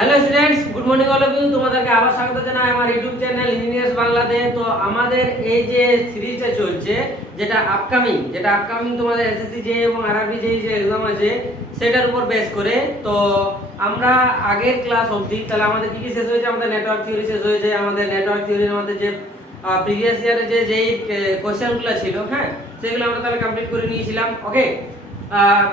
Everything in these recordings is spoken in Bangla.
Hello students, good morning all of you. তোমাদেরকে আবার স্বাগত জানাই আমার ইউটিউব চ্যানেল ইঞ্জিনিয়ার্স বাংলাতে। তো আমাদের এই যে সিরিজটা চলছে, যেটা আপকামিং তোমাদের এসএসসি জে এবং আরআরবি জে যে এক্সাম আছে সেটার উপর বেস করে। তো আমরা আগের ক্লাস অবধি তাহলে আমাদের কি কি শেষ হয়েছে, আমাদের নেটওয়ার্ক থিওরি শেষ হয়েছে। আমাদের নেটওয়ার্ক থিওরির আমাদের যে প্রিভিয়াস ইয়ারে যেই কোশ্চেনগুলো ছিল, হ্যাঁ, সেগুলো আমরা তাহলে কমপ্লিট করে নিয়েছিলাম। ওকে,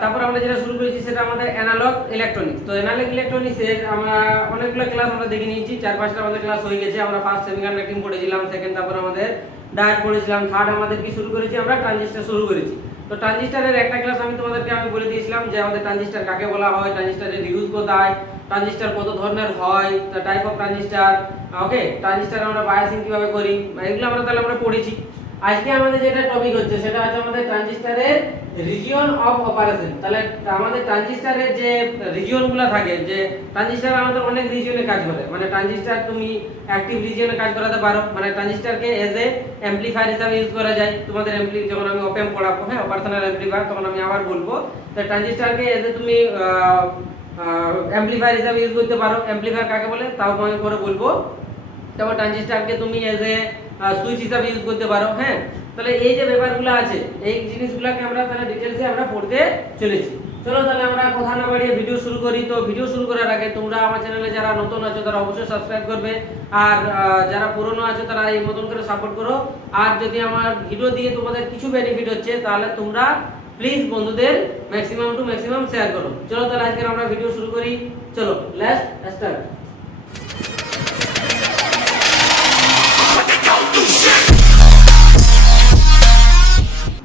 তারপর আমরা যেটা শুরু করেছি সেটা আমাদের অ্যানালগ ইলেকট্রনিক্স। তো অ্যানালগ ইলেকট্রনিক্সের আমরা অনেকগুলো ক্লাস আমরা দেখে নিয়েছি, 4-5টা আমাদের ক্লাস হয়ে গেছে। আমরা ফার্স্ট সেমিকন্ডাক্টিং পড়েছিলাম, সেকেন্ড তারপর আমাদের ডায়োড পড়েছিলাম, থার্ড আমাদের কি শুরু করেছি, আমরা ট্রানজিস্টর শুরু করেছি। তো ট্রানজিস্টরের একটা ক্লাস আমি বলে দিয়েছিলাম যে আমাদের ট্রানজিস্টর কাকে বলা হয়, ট্রানজিস্টরের ইউজ কোথায়, ট্রানজিস্টর কত ধরনের হয়, type of transistor, okay, transistor আমরা বায়াসিং কিভাবে করি, এগুলো আমরা পড়েছি। আজকে আমাদের যেটা টপিক হচ্ছে সেটা হচ্ছে আমাদের ট্রানজিস্টরের রিজিয়ন অফ অপারেশন। তাহলে আমাদের ট্রানজিস্টরের যে রিজিয়নগুলো থাকে, যে ট্রানজিস্টর আমাদের অনেক রিজিয়নে কাজ করে, মানে ট্রানজিস্টর তুমি অ্যাক্টিভ রিজিয়নে কাজ করাতে পারো, মানে ট্রানজিস্টরকে এজ এ অ্যামপ্লিফায়ার হিসেবে ইউজ করা যায়। তোমাদের যখন আমি ওপেন পড়াবো, হ্যাঁ, অপারেশনাল অ্যামপ্লিফায়ার, তখন আমি আবার বলবো যে ট্রানজিস্টরকে এজ এ তুমি অ্যামপ্লিফায়ার হিসেবে ইউজ করতে পারো। অ্যামপ্লিফায়ার কাকে বলে তাও আমি পরে বলবো। তারপর ট্রানজিস্টরকে তুমি এজ এ সুইচ হিসাবে ইউজ করতে পারো। হ্যাঁ, তাহলে এই যে ব্যাপারগুলো আছে, এই জিনিসগুলোকে আমরা তাহলে ডিটেইলসে আমরা পড়তে চলেছি। চলো তাহলে আমরা কথা না বাড়িয়ে ভিডিও শুরু করি। তো ভিডিও শুরু করার আগে তোমরা আমার চ্যানেলে যারা নতুন আছো তারা অবশ্যই সাবস্ক্রাইব করবে, আর যারা পুরনো আছো তারা এই মতন করে সাপোর্ট করো। আর যদি আমার ভিডিও দিয়ে তোমাদের কিছু বেনিফিট হচ্ছে তাহলে তোমরা প্লিজ বন্ধুদের ম্যাক্সিমাম টু ম্যাক্সিমাম শেয়ার করো। চলো তাহলে আজকে আমরা ভিডিও শুরু করি। চলো লেটস স্টার্ট।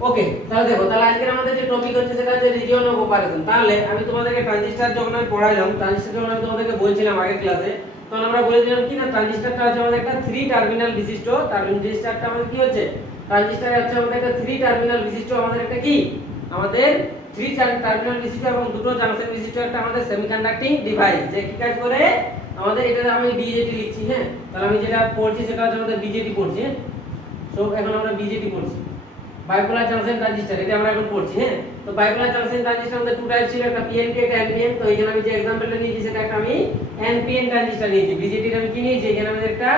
ওকে, তাহলে দেখো, তাহলে আজকের আমাদের যে টপিক হচ্ছে সেটা হচ্ছে রিজিয়ন অফ অপারেশন। তাহলে আমি তোমাদেরকে ট্রানজিস্টর যখন আমি পড়াইলাম, ট্রানজিস্টর যখন আমি তোমাদেরকে বলছিলাম আগের ক্লাসে, তখন আমরা বলেছিলাম কি না, ট্রানজিস্টরটা হচ্ছে আমাদের একটা 3 টার্মিনাল বিশিষ্ট। ট্রানজিস্টরটা আমাদের কি হচ্ছে, ট্রানজিস্টর হচ্ছে আমাদের একটা 3 টার্মিনাল বিশিষ্ট, আমাদের একটা কি, আমাদের 3 টার্মিনাল বিশিষ্ট এবং দুটো জাংশন বিশিষ্ট একটা আমাদের সেমিকন্ডাক্টিং ডিভাইস, যে কি কাজ করে আমাদের, এটা আমি বিজেটি লিখছি। হ্যাঁ, তাহলে আমি যেটা পড়ছি সেটা হচ্ছে আমাদের বিজেটি পড়ছি। হ্যাঁ, সো এখন আমরা বিজেটি পড়ছি, বাইপোলার জাংশন ট্রানজিস্টর, এটা আমরা এখন পড়ছি। হ্যাঁ, তো বাইপোলার জাংশন ট্রানজিস্টর আমাদের টু টাইপ ছিল, একটা পিএনপি একটা এনপিএন। তো এখানে আমি যে एग्जांपलটা নিয়েছি সেটা একটা আমি এনপিএন ট্রানজিস্টর নিয়েছি। বিজেটির আমি কি নিয়েছি, এখানে আমি একটা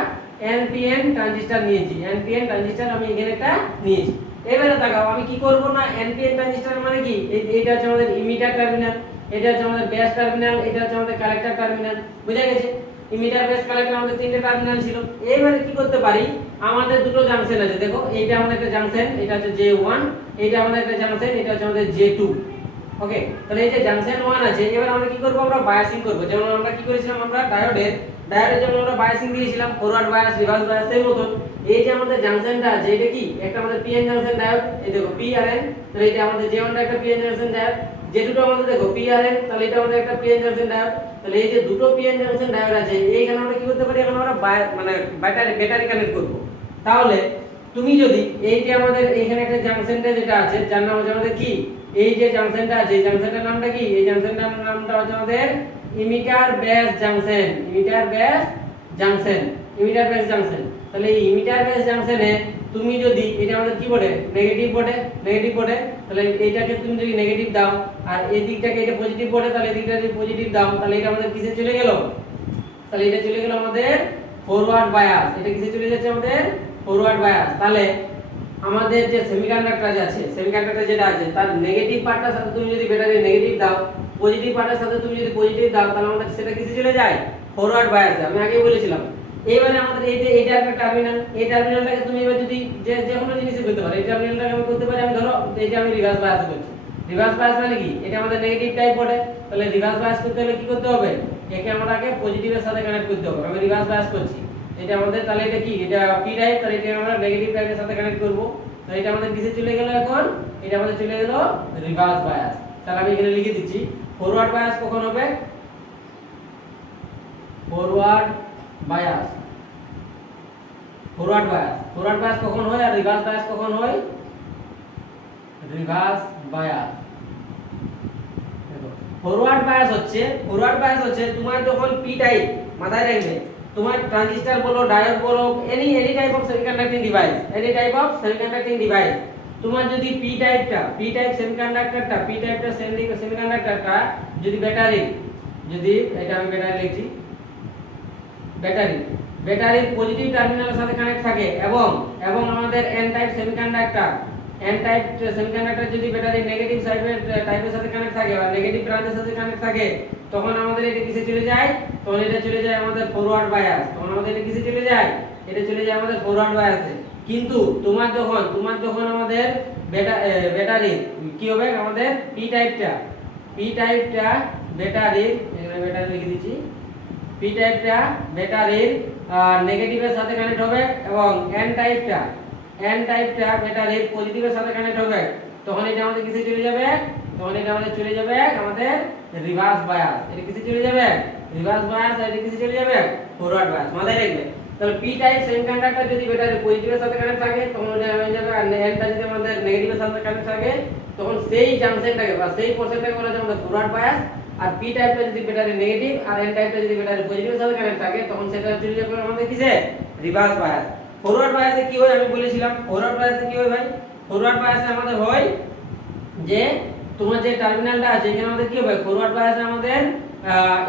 এনপিএন ট্রানজিস্টর নিয়েছি। এনপিএন ট্রানজিস্টর আমি এখানে একটা নিয়েছি। এবারে দেখাও আমি কি করব না, এনপিএন ট্রানজিস্টর মানে কি, এইটা হচ্ছে আমাদের ইমিটার টার্মিনাল, এটা হচ্ছে আমাদের বেস টার্মিনাল, এটা হচ্ছে আমাদের কালেক্টর টার্মিনাল। বুঝা গেছে? ইমিটার বেস কালেক্টর আমাদের তিনটে টার্মিনাল ছিল। এবারে কি করতে পারি, আমাদের দুটো জাংশন আছে, দেখো এইটা আমাদের একটা জাংশন, এটা হচ্ছে J1, এইটা আমাদের একটা জাংশন, এটা হচ্ছে আমাদের J2। ওকে, তাহলে এই যে জাংশন 1 আছে, এবার আমরা কি করব, আমরা বায়াসিং করব। যেমন আমরা কি করেছিলাম, আমরা ডায়োডের যেমন আমরা বায়াসিং দিয়েছিলাম, ফরওয়ার্ড বায়াস, রিভার্স বায়াস, সেই মতন এই যে আমাদের জাংশনটা আছে, এটা কি একটা আমাদের পিএন জাংশন ডায়োড। এই দেখো PRN, তাহলে এটা আমাদের J1 টা একটা পিএন জাংশন ডায়োড, J2 টা আমাদের দেখো PRN, তাহলে এটা আমাদের একটা পিএন জাংশন ডায়োড। তাহলে এই যে দুটো পিএন জাংশন ডায়োড আছে, এইখানে আমরা কি করতে পারি, এখন আমরা মানে ব্যাটারি কানেক্ট করব। তাহলে তুমি যদি এই যে আমাদের এইখানে একটা জাংশনটা যেটা আছে, যার নাম হচ্ছে আমাদের কি, এই যে জাংশনটা আছে, এই জাংশনটার নামটা কি, এই জাংশনটার নামটা হচ্ছে আমাদের emitter base junction. Emitter base junction, emitter base junction. তাহলে এই ইমিটার বেস জাংশনে তুমি যদি, এটা আমাদের কি বটে, নেগেটিভ বটে, তাহলে এইটাকে তুমি যদি নেগেটিভ দাও আর এই দিকটাকে এটা পজিটিভ বটে, তাহলে এই দিকটা যদি পজিটিভ দাও, তাহলে এটা আমাদের কিসে চলে গেল, তাহলে এটা চলে গেল আমাদের ফরওয়ার্ড বায়াস। এটা কিসে চলে যাচ্ছে, আমাদের ফরওয়ার্ড বায়াস। তাহলে আমাদের যে সেমিকন্ডাক্টর আছে, সেমিকন্ডাক্টর যেটা আছে, তার নেগেটিভ পার্টটার সাথে তুমি যদি ব্যাটারি নেগেটিভ দাও, পজিটিভ পার্টের সাথে তুমি যদি পজিটিভ দাও, তাহলে আমাদের সেটা কিসে চলে যায়, ফরওয়ার্ড বায়াসে। আমি আগেই বলেছিলাম। এইবারে আমাদের এই যে এইটা একটা টার্মিনাল, এই টার্মিনালটাকে তুমি এবার যদি যে কোনো জিনিসে করতে পারো, এই টার্মিনালটাকে আমি করতে পারি, আমি ধরো এইটা আমি রিভার্স বায়াস করছি। রিভার্স বায়াস মানে কি, এটা আমাদের নেগেটিভ টাইপ বটে, তাহলে রিভার্স বায়াস করতে হলে কি করতে হবে, একে আমাদেরকে পজিটিভের সাথে কানেক্ট করতে হবে। আমি রিভার্স বায়াস করছি, এটা আমাদের, তাহলে এটা কি, এটা পি টাইপ, তাহলে এটা আমরা নেগেটিভ টাইপের সাথে কানেক্ট করব। তাহলে এটা আমাদের কিসে চলে গেল, এখন এটা আমাদের চলে গেল রিভার্স বায়াস। তাহলে আমি এখানে লিখে দিচ্ছি, ফরওয়ার্ড বায়াস কখন হবে, ফরওয়ার্ড বায়াস, ফরওয়ার্ড বায়াস কখন হয়, আর রিভার্স বায়াস কখন হয়, রিভার্স বায়াস। দেখো ফরওয়ার্ড বায়াস হচ্ছে তোমার যখন পি টাইপ, মাথায় রাখবে, তোমার ট্রানজিস্টর বলো, ডায়োড বলো, এনি টাইপ অফ সেমিকন্ডাক্টিং ডিভাইস, তোমার যদি পি টাইপ সেমিকন্ডাক্টরটা যদি ব্যাটারি, যদি এটা আমি ব্যাটারি লিখছি, ব্যাটারি ব্যাটারির পজিটিভ টার্মিনালের সাথে কানেক্ট থাকে এবং এবং আমাদের N type semiconductor N type semiconductor যদি ব্যাটারি নেগেটিভ সাইডের টাইপের সাথে কানেক্ট থাকে বা নেগেটিভ ব্রাঞ্চের সাথে কানেক্ট থাকে তখন আমাদের এটা কিসে চলে যায় তখন এটা চলে যায় আমাদের ফরওয়ার্ড বায়াস তখন আমাদের এটা কিসে চলে যায় এটা চলে যায় আমাদের ফরওয়ার্ড বায়াসে কিন্তু তোমার যখন আমাদের ব্যাটারি কি হবে আমাদের পি টাইপটা ব্যাটারির এখানে ব্যাটারি লিখে দিচ্ছি পি টাইপটা ব্যাটারির নেগেটিভের সাথে কানেক্ট হবে এবং এন টাইপটা ব্যাটারির পজিটিভের সাথে কানেক্ট হবে তখন এটা আমাদের কিসে চলে যাবে তখন এটা আমাদের চলে যাবে আমাদের রিভার্স বায়াস এটা কিসে চলে যাবে রিভার্স বায়াস আর এটা কিসে চলে যাবে ফরওয়ার্ড বায়াস মাথায় রাখবে তাহলে পি টাইপ সেমিকন্ডাক্টর যদি ব্যাটারি পজিটিভের সাথে কানেক্ট থাকে তখন এটা হয়ে যাবে আর এনটা যদি আমাদের নেগেটিভের সাথে কানেক্ট থাকে তখন সেই জাংশনটাকে বা সেই পোরশনটাকে বলা যায় আমাদের ফরওয়ার্ড বায়াস আর পি টাইপটা যদি ব্যাটারি নেগেটিভ আর এন টাইপটা যদি ব্যাটারি পজিটিভের সাথে কানেক্ট থাকে তখন সেটা চলে যাবে আমাদের কিসে রিভার্স বায়াস ফরওয়ার্ড বায়াসে কি হয় আমি বলেছিলাম ফরওয়ার্ড বায়াসে কি হয় ভাই ফরওয়ার্ড বায়াসে আমাদের হয় যে তোমার যে টার্মিনালটা আছে এখানে আমাদের কি হবে ফরওয়ার্ড বায়াসে আমাদের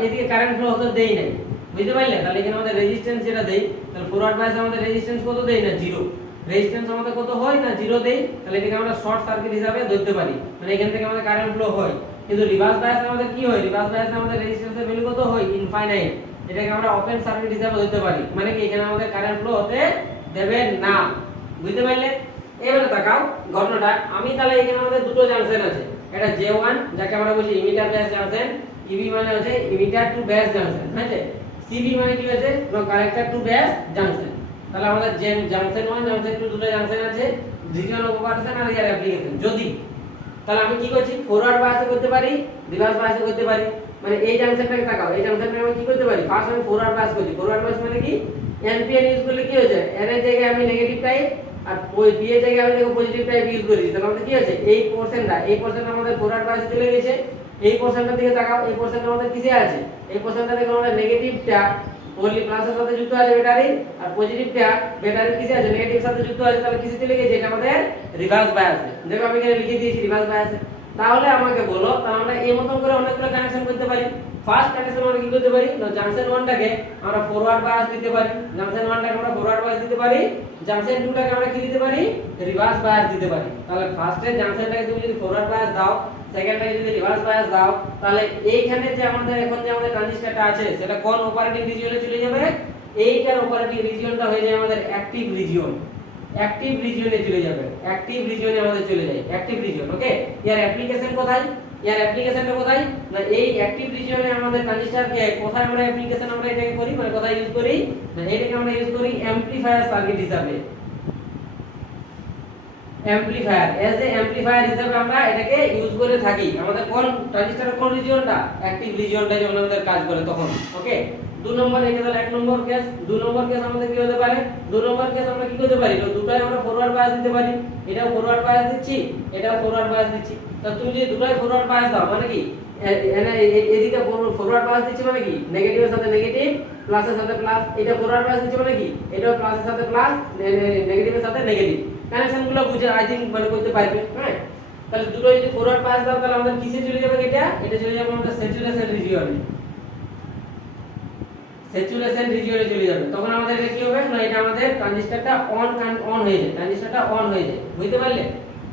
এদিকে কারেন্ট ফ্লো হতে দেই নাই বুঝতে পারলে তাহলে এখানে আমাদের রেজিস্ট্যান্স যেটা দেই তাহলে ফরওয়ার্ড বায়াসে আমাদের রেজিস্ট্যান্স কত দেই না জিরো রেজিস্ট্যান্স আমাদের কত হয় না জিরো দেই তাহলে এটাকে আমরা শর্ট সার্কিট হিসাবে ধরতে পারি মানে এখান থেকে আমাদের কারেন্ট ফ্লো হয় কিন্তু রিভার্স বায়াসে আমাদের কি হয় রিভার্স বায়াসে আমাদের রেজিস্ট্যান্সের ভ্যালু কত হয় ইনফাইনাইট এটাকে আমরা ওপেন সার্কিট হিসাবে ধরতে পারি মানে কি এখানে আমাদের কারেন্ট ফ্লো হতে দেবে না বুঝতে পারলে এবারে তাকাও ঘটনাটা আমি তাহলে এখানে আমাদের দুটো জাংশন আছে এটা J1 যাকে আমরা বলি ইমিটার বেস জাংশন ইবি মানে হচ্ছে ইমিটার টু বেস জাংশন আছে সিবি মানে কি হচ্ছে কালেক্টর টু বেস জাংশন তাহলে আমাদের যে জাংশন 1 জাংশন 2 দুটো জাংশন আছে রিজিয়ন অফ অপারেশন আর এর অ্যাপ্লিকেশন যদি তাহলে আমি কি করছি ফরওয়ার্ড বায়াসে করতে পারি রিভার্স বায়াসে করতে পারি মানে এই জাংশনটাকে তাকাও এই জাংশনটাকে আমি কি করতে পারি ফার্স্ট আমি ফরওয়ার্ড বায়াস করছি ফরওয়ার্ড বায়াস মানে কি এনপিএন ইউজ করলে কি হচ্ছে এর জায়গায় আমি নেগেটিভ টাইপ আর ওই বি এর জায়গায় আমি দেখো পজিটিভ টাইপ ইউজ করেছি তাহলে আমাদের কি আছে এই পোরশনটা আমাদের ফরওয়ার্ড বায়াসে চলে গেছে এই পোরশনটার দিকে তাকাও এই পোরশনটা আমাদের কিসে আছে এই পোরশনটা দেখো আমাদের নেগেটিভটা ওনলি প্লাসের সাথে যুক্ত আছে ব্যাটারি আর পজিটিভটা ব্যাটারি কিসে আছে নেগেটিভের সাথে যুক্ত আছে তাহলে কিসে চলে গেছে এটা আমাদের রিভার্স বায়াসে দেখো আমি এখানে লিখে দিয়েছি রিভার্স বায়াসে তাহলে আমাকে বলো তাহলে আমরা এই মতন করে অনেকগুলো কানেকশন করতে পারি ফার্স্ট কানেকশন আমরা কি করতে পারি না জাংশন 1 টাকে আমরা ফরওয়ার্ড বায়াস দিতে পারি জাংশন 1 টাকে আমরা ফরওয়ার্ড বায়াস দিতে পারি জাংশন 2 টাকে আমরা কি দিতে পারি রিভার্স বায়াস দিতে পারি তাহলে ফার্স্টে জাংশনটাকে তুমি যদি ফরওয়ার্ড বায়াস দাও সেকেন্ডটাকে যদি রিভার্স বায়াস দাও তাহলে এইখানে যে আমাদের এখন যে আমাদের ট্রানজিস্টরটা আছে সেটা কোন অপারেটিং রিজিয়নে চলে যাবে এইটার অপারেটিং রিজিয়নটা হয়ে যায় আমাদের অ্যাক্টিভ রিজিয়নে চলে যাবে অ্যাক্টিভ রিজিয়নে আমাদের চলে যায় অ্যাক্টিভ রিজিয়ন ওকে এর অ্যাপ্লিকেশন কোথায় এর অ্যাপ্লিকেশনটা কোথায় না এই অ্যাক্টিভ রিজিয়নে আমাদের ট্রানজিস্টরকে কোথায় আমরা অ্যাপ্লিকেশন আমরা এটাকে করি মানে কোথায় ইউজ করি না এটাকে আমরা ইউজ করি অ্যামপ্লিফায়ার সার্কিট হিসাবে অ্যামপ্লিফায়ার এজ এ অ্যামপ্লিফায়ার হিসাবে আমরা এটাকে ইউজ করে থাকি আমাদের কোন ট্রানজিস্টরের কোন রিজিয়নটা অ্যাক্টিভ রিজিয়নটা যখন আমাদের কাজ করে তখন ওকে 2 নম্বর এটা হলো 1 নম্বর কেস 2 নম্বর কেস আমাদের কি হতে পারে 2 নম্বর কেস আমরা কি করতে পারি তো দুটোই আমরা ফরওয়ার্ড বায়াস দিতে পারি এটাও ফরওয়ার্ড বায়াস দিচ্ছি এটাও ফরওয়ার্ড বায়াস দিচ্ছি তো তুমি যদি দুটোই ফরওয়ার্ড বায়াস দাও মানে কি এদিকে ফরওয়ার্ড বায়াস দিচ্ছি মানে কি নেগেটিভের সাথে নেগেটিভ প্লাসের সাথে প্লাস এটা ফরওয়ার্ড বায়াস দিচ্ছি মানে কি এটাও প্লাসের সাথে প্লাস নেগেটিভের সাথে নেগেটিভ কানেকশনগুলো বুঝে আই থিং মানে করতে পারবে হ্যাঁ তাহলে দুটো যদি ফরওয়ার্ড বায়াস দাও তাহলে আমাদের কিসে চলে যাবে এটা চলে যাবে আমাদের স্যাচুরেশন রিজিয়নে চলে যাবে তখন আমাদের এটা কি হবে না এটা আমাদের ট্রানজিস্টরটা অন হয়ে যায় বুঝতে পারলে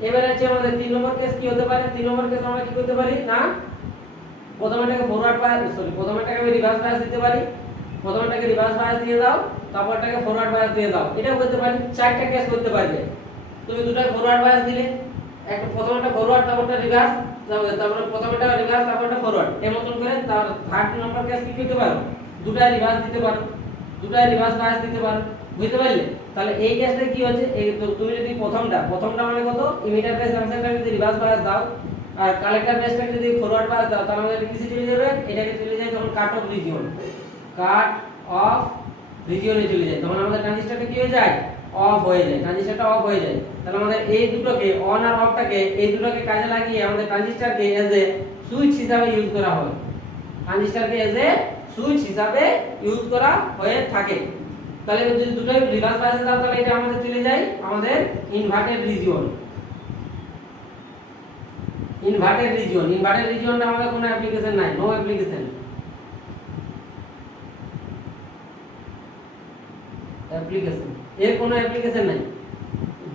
এবারে আছে আমাদের 3 নম্বর কেস কি হতে পারে 3 নম্বর কেস আমরা কি করতে পারি না প্রথমটাকে ফরওয়ার্ড বায়াস প্রথমটাকে আমি রিভার্স বায়াস দিতে পারি প্রথমটাকে রিভার্স বায়াস দিয়ে দাও তারপরটাকে ফরওয়ার্ড বায়াস দিয়ে দাও এটাও করতে পারি চারটা কেস করতে পারবে তুমি দুটো ফরওয়ার্ড বায়াস দিলে একটা প্রথমটা ফরওয়ার্ড তারপরটা রিভার্স তারপরে প্রথমটা রিভার্স তারপরটা ফরওয়ার্ড এর মতন করে তার থার্ড নম্বর কেস কি করতে পারো দুটো রিভার্স দিতে পারো দুটো রিভার্স বায়াস দিতে পারো বুঝতে পারলে তাহলে এই কেসটা কি হচ্ছে এই তুমি যদি প্রথমটা মানে কত ইমিটার বেস জাংশনটা যদি রিভার্স বায়াস দাও আর কালেক্টর বেসটাকে যদি ফরওয়ার্ড বায়াস দাও তাহলে আমাদের কিসে চলে যাবে এটাকে চলে যায় তখন কাট অফ রিজিয়নে চলে যায় তখন আমাদের ট্রানজিস্টরটা কি হয়ে যায় ট্রানজিস্টরটা অফ হয়ে যায় তাহলে আমাদের এই দুটোকে অন আর অফটাকে এই দুটোকে কাজে লাগিয়ে আমাদের ট্রানজিস্টরকে এজ এ সুইচ হিসাবে ইউজ করা হয় ইউজ করা হয়ে থাকে তাহলে যদি দুটোই রিভার্স বায়াসে দাও তাহলে এটা আমাদের চলে যায় আমাদের ইনভার্টেড রিজিয়নটা আমাদের কোনো অ্যাপ্লিকেশন নাই নো অ্যাপ্লিকেশন অ্যাপ্লিকেশন, এর কোনো অ্যাপ্লিকেশন নাই।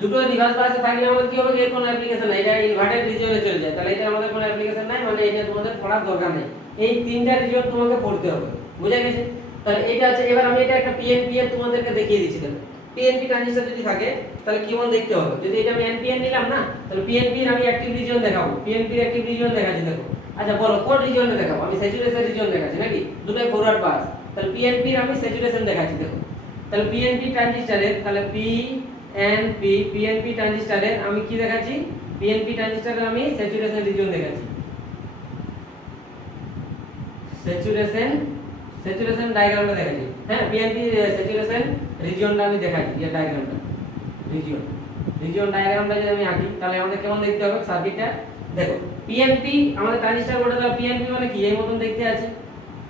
দুটো রিভার্স বায়াসে থাকলে আমাদের কি হবে, এর কোনো অ্যাপ্লিকেশন নাই, এটা ইনভার্টেড রিজিয়নে চলে যায়, তাহলে এটা আমাদের কোনো অ্যাপ্লিকেশন নাই, মানে এটা তোমাদের পড়ার দরকার নেই। এই তিনটা রিজিয়ন তোমাকে পড়তে হবে, বুঝা গেছে? তাহলে এটা আছে। এবার আমি এটা একটা পিএনপি এর তোমাদেরকে দেখিয়ে দিচ্ছি। তাহলে পিএনপি ট্রানজিস্টর যদি থাকে তাহলে কেমন দেখতে হবে, যদি এটা আমি এনপিএন নিলাম না, তাহলে পিএনপি এর আমি অ্যাক্টিভ রিজিয়ন দেখাবো, পিএনপি এর অ্যাক্টিভ রিজিয়ন দেখাচ্ছি, দেখো। আচ্ছা বলো কোন রিজিয়নে দেখাবো? আমি স্যাচুরেশন রিজিয়ন দেখাচ্ছি নাকি, দুটোই ফরওয়ার্ড বায়াস, তাহলে পিএনপি এর আমি স্যাচুরেশন দেখাচ্ছি, দেখো। তাহলে পিএনপি ট্রানজিস্টরের, তাহলে পিএনপি ট্রানজিস্টরের আমি কি দেখাচ্ছি, পিএনপি ট্রানজিস্টরের আমি স্যাচুরেশন রিজিয়ন দেখাচ্ছি, স্যাচুরেশন ডায়াগ্রামটা দেখাচ্ছি। হ্যাঁ, পিএনপি স্যাচুরেশন রিজিয়নটা আমি দেখাচ্ছি, এই ডায়াগ্রামটা রিজিয়ন ডায়াগ্রামটা যদি আমি আঁকি তাহলে আমাদের কেমন দেখতে হবে সার্কিটটা, দেখো। পিএনপি আমাদের ট্রানজিস্টর বলতে, তাহলে পিএনপি মানে কি, এই মতন দেখতে আছে।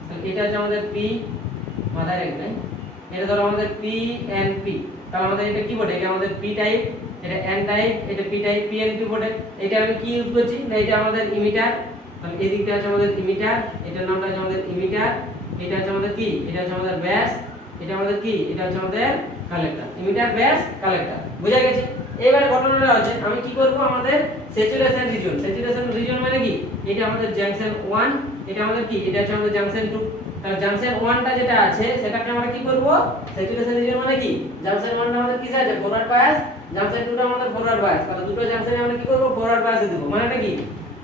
তাহলে এটা হচ্ছে আমাদের পি, মাথায় রাখবেন, এটা ধরো আমাদের পিএনপি, তাহলে আমাদের এটা কি বটে, এটা আমাদের পি টাইপ, এটা এন টাইপ, এটা পি টাইপ, পিএনপি বটে। এটা আমি কি ইউজ করছি না, এটা আমাদের ইমিটার, তাহলে এই দিকটা আছে আমাদের ইমিটার, এটার নামটা আছে আমাদের ইমিটার, এটা হচ্ছে আমাদের কি, এটা হচ্ছে আমাদের ব্যাস, এটা আমাদের কি, এটা হচ্ছে আমাদের কালেক্টর, ইমিটার ব্যাস কালেক্টর, বুঝা গেছে? এবারে ঘটনাটা আছে, আমি কি করব, আমাদের স্যাচুরেশন রিজিয়ন মানে কি, এটা আমাদের জাংশন 1, এটা আমাদের কি, এটা হচ্ছে আমাদের জাংশন 2। তাহলে জাংশন 1টা যেটা আছে সেটাকে আমরা কি করব, স্যাচুরেশন রিজিয়ন মানে কি, জাংশন 1টা আমাদের কিসে আছে, ফরওয়ার্ড বায়াস, জাংশন 2টা আমাদের ফরওয়ার্ড বায়াস, তাহলে দুটো জাংশনে আমরা কি করব, ফরওয়ার্ড বায়াস দেব। মানেটা কি,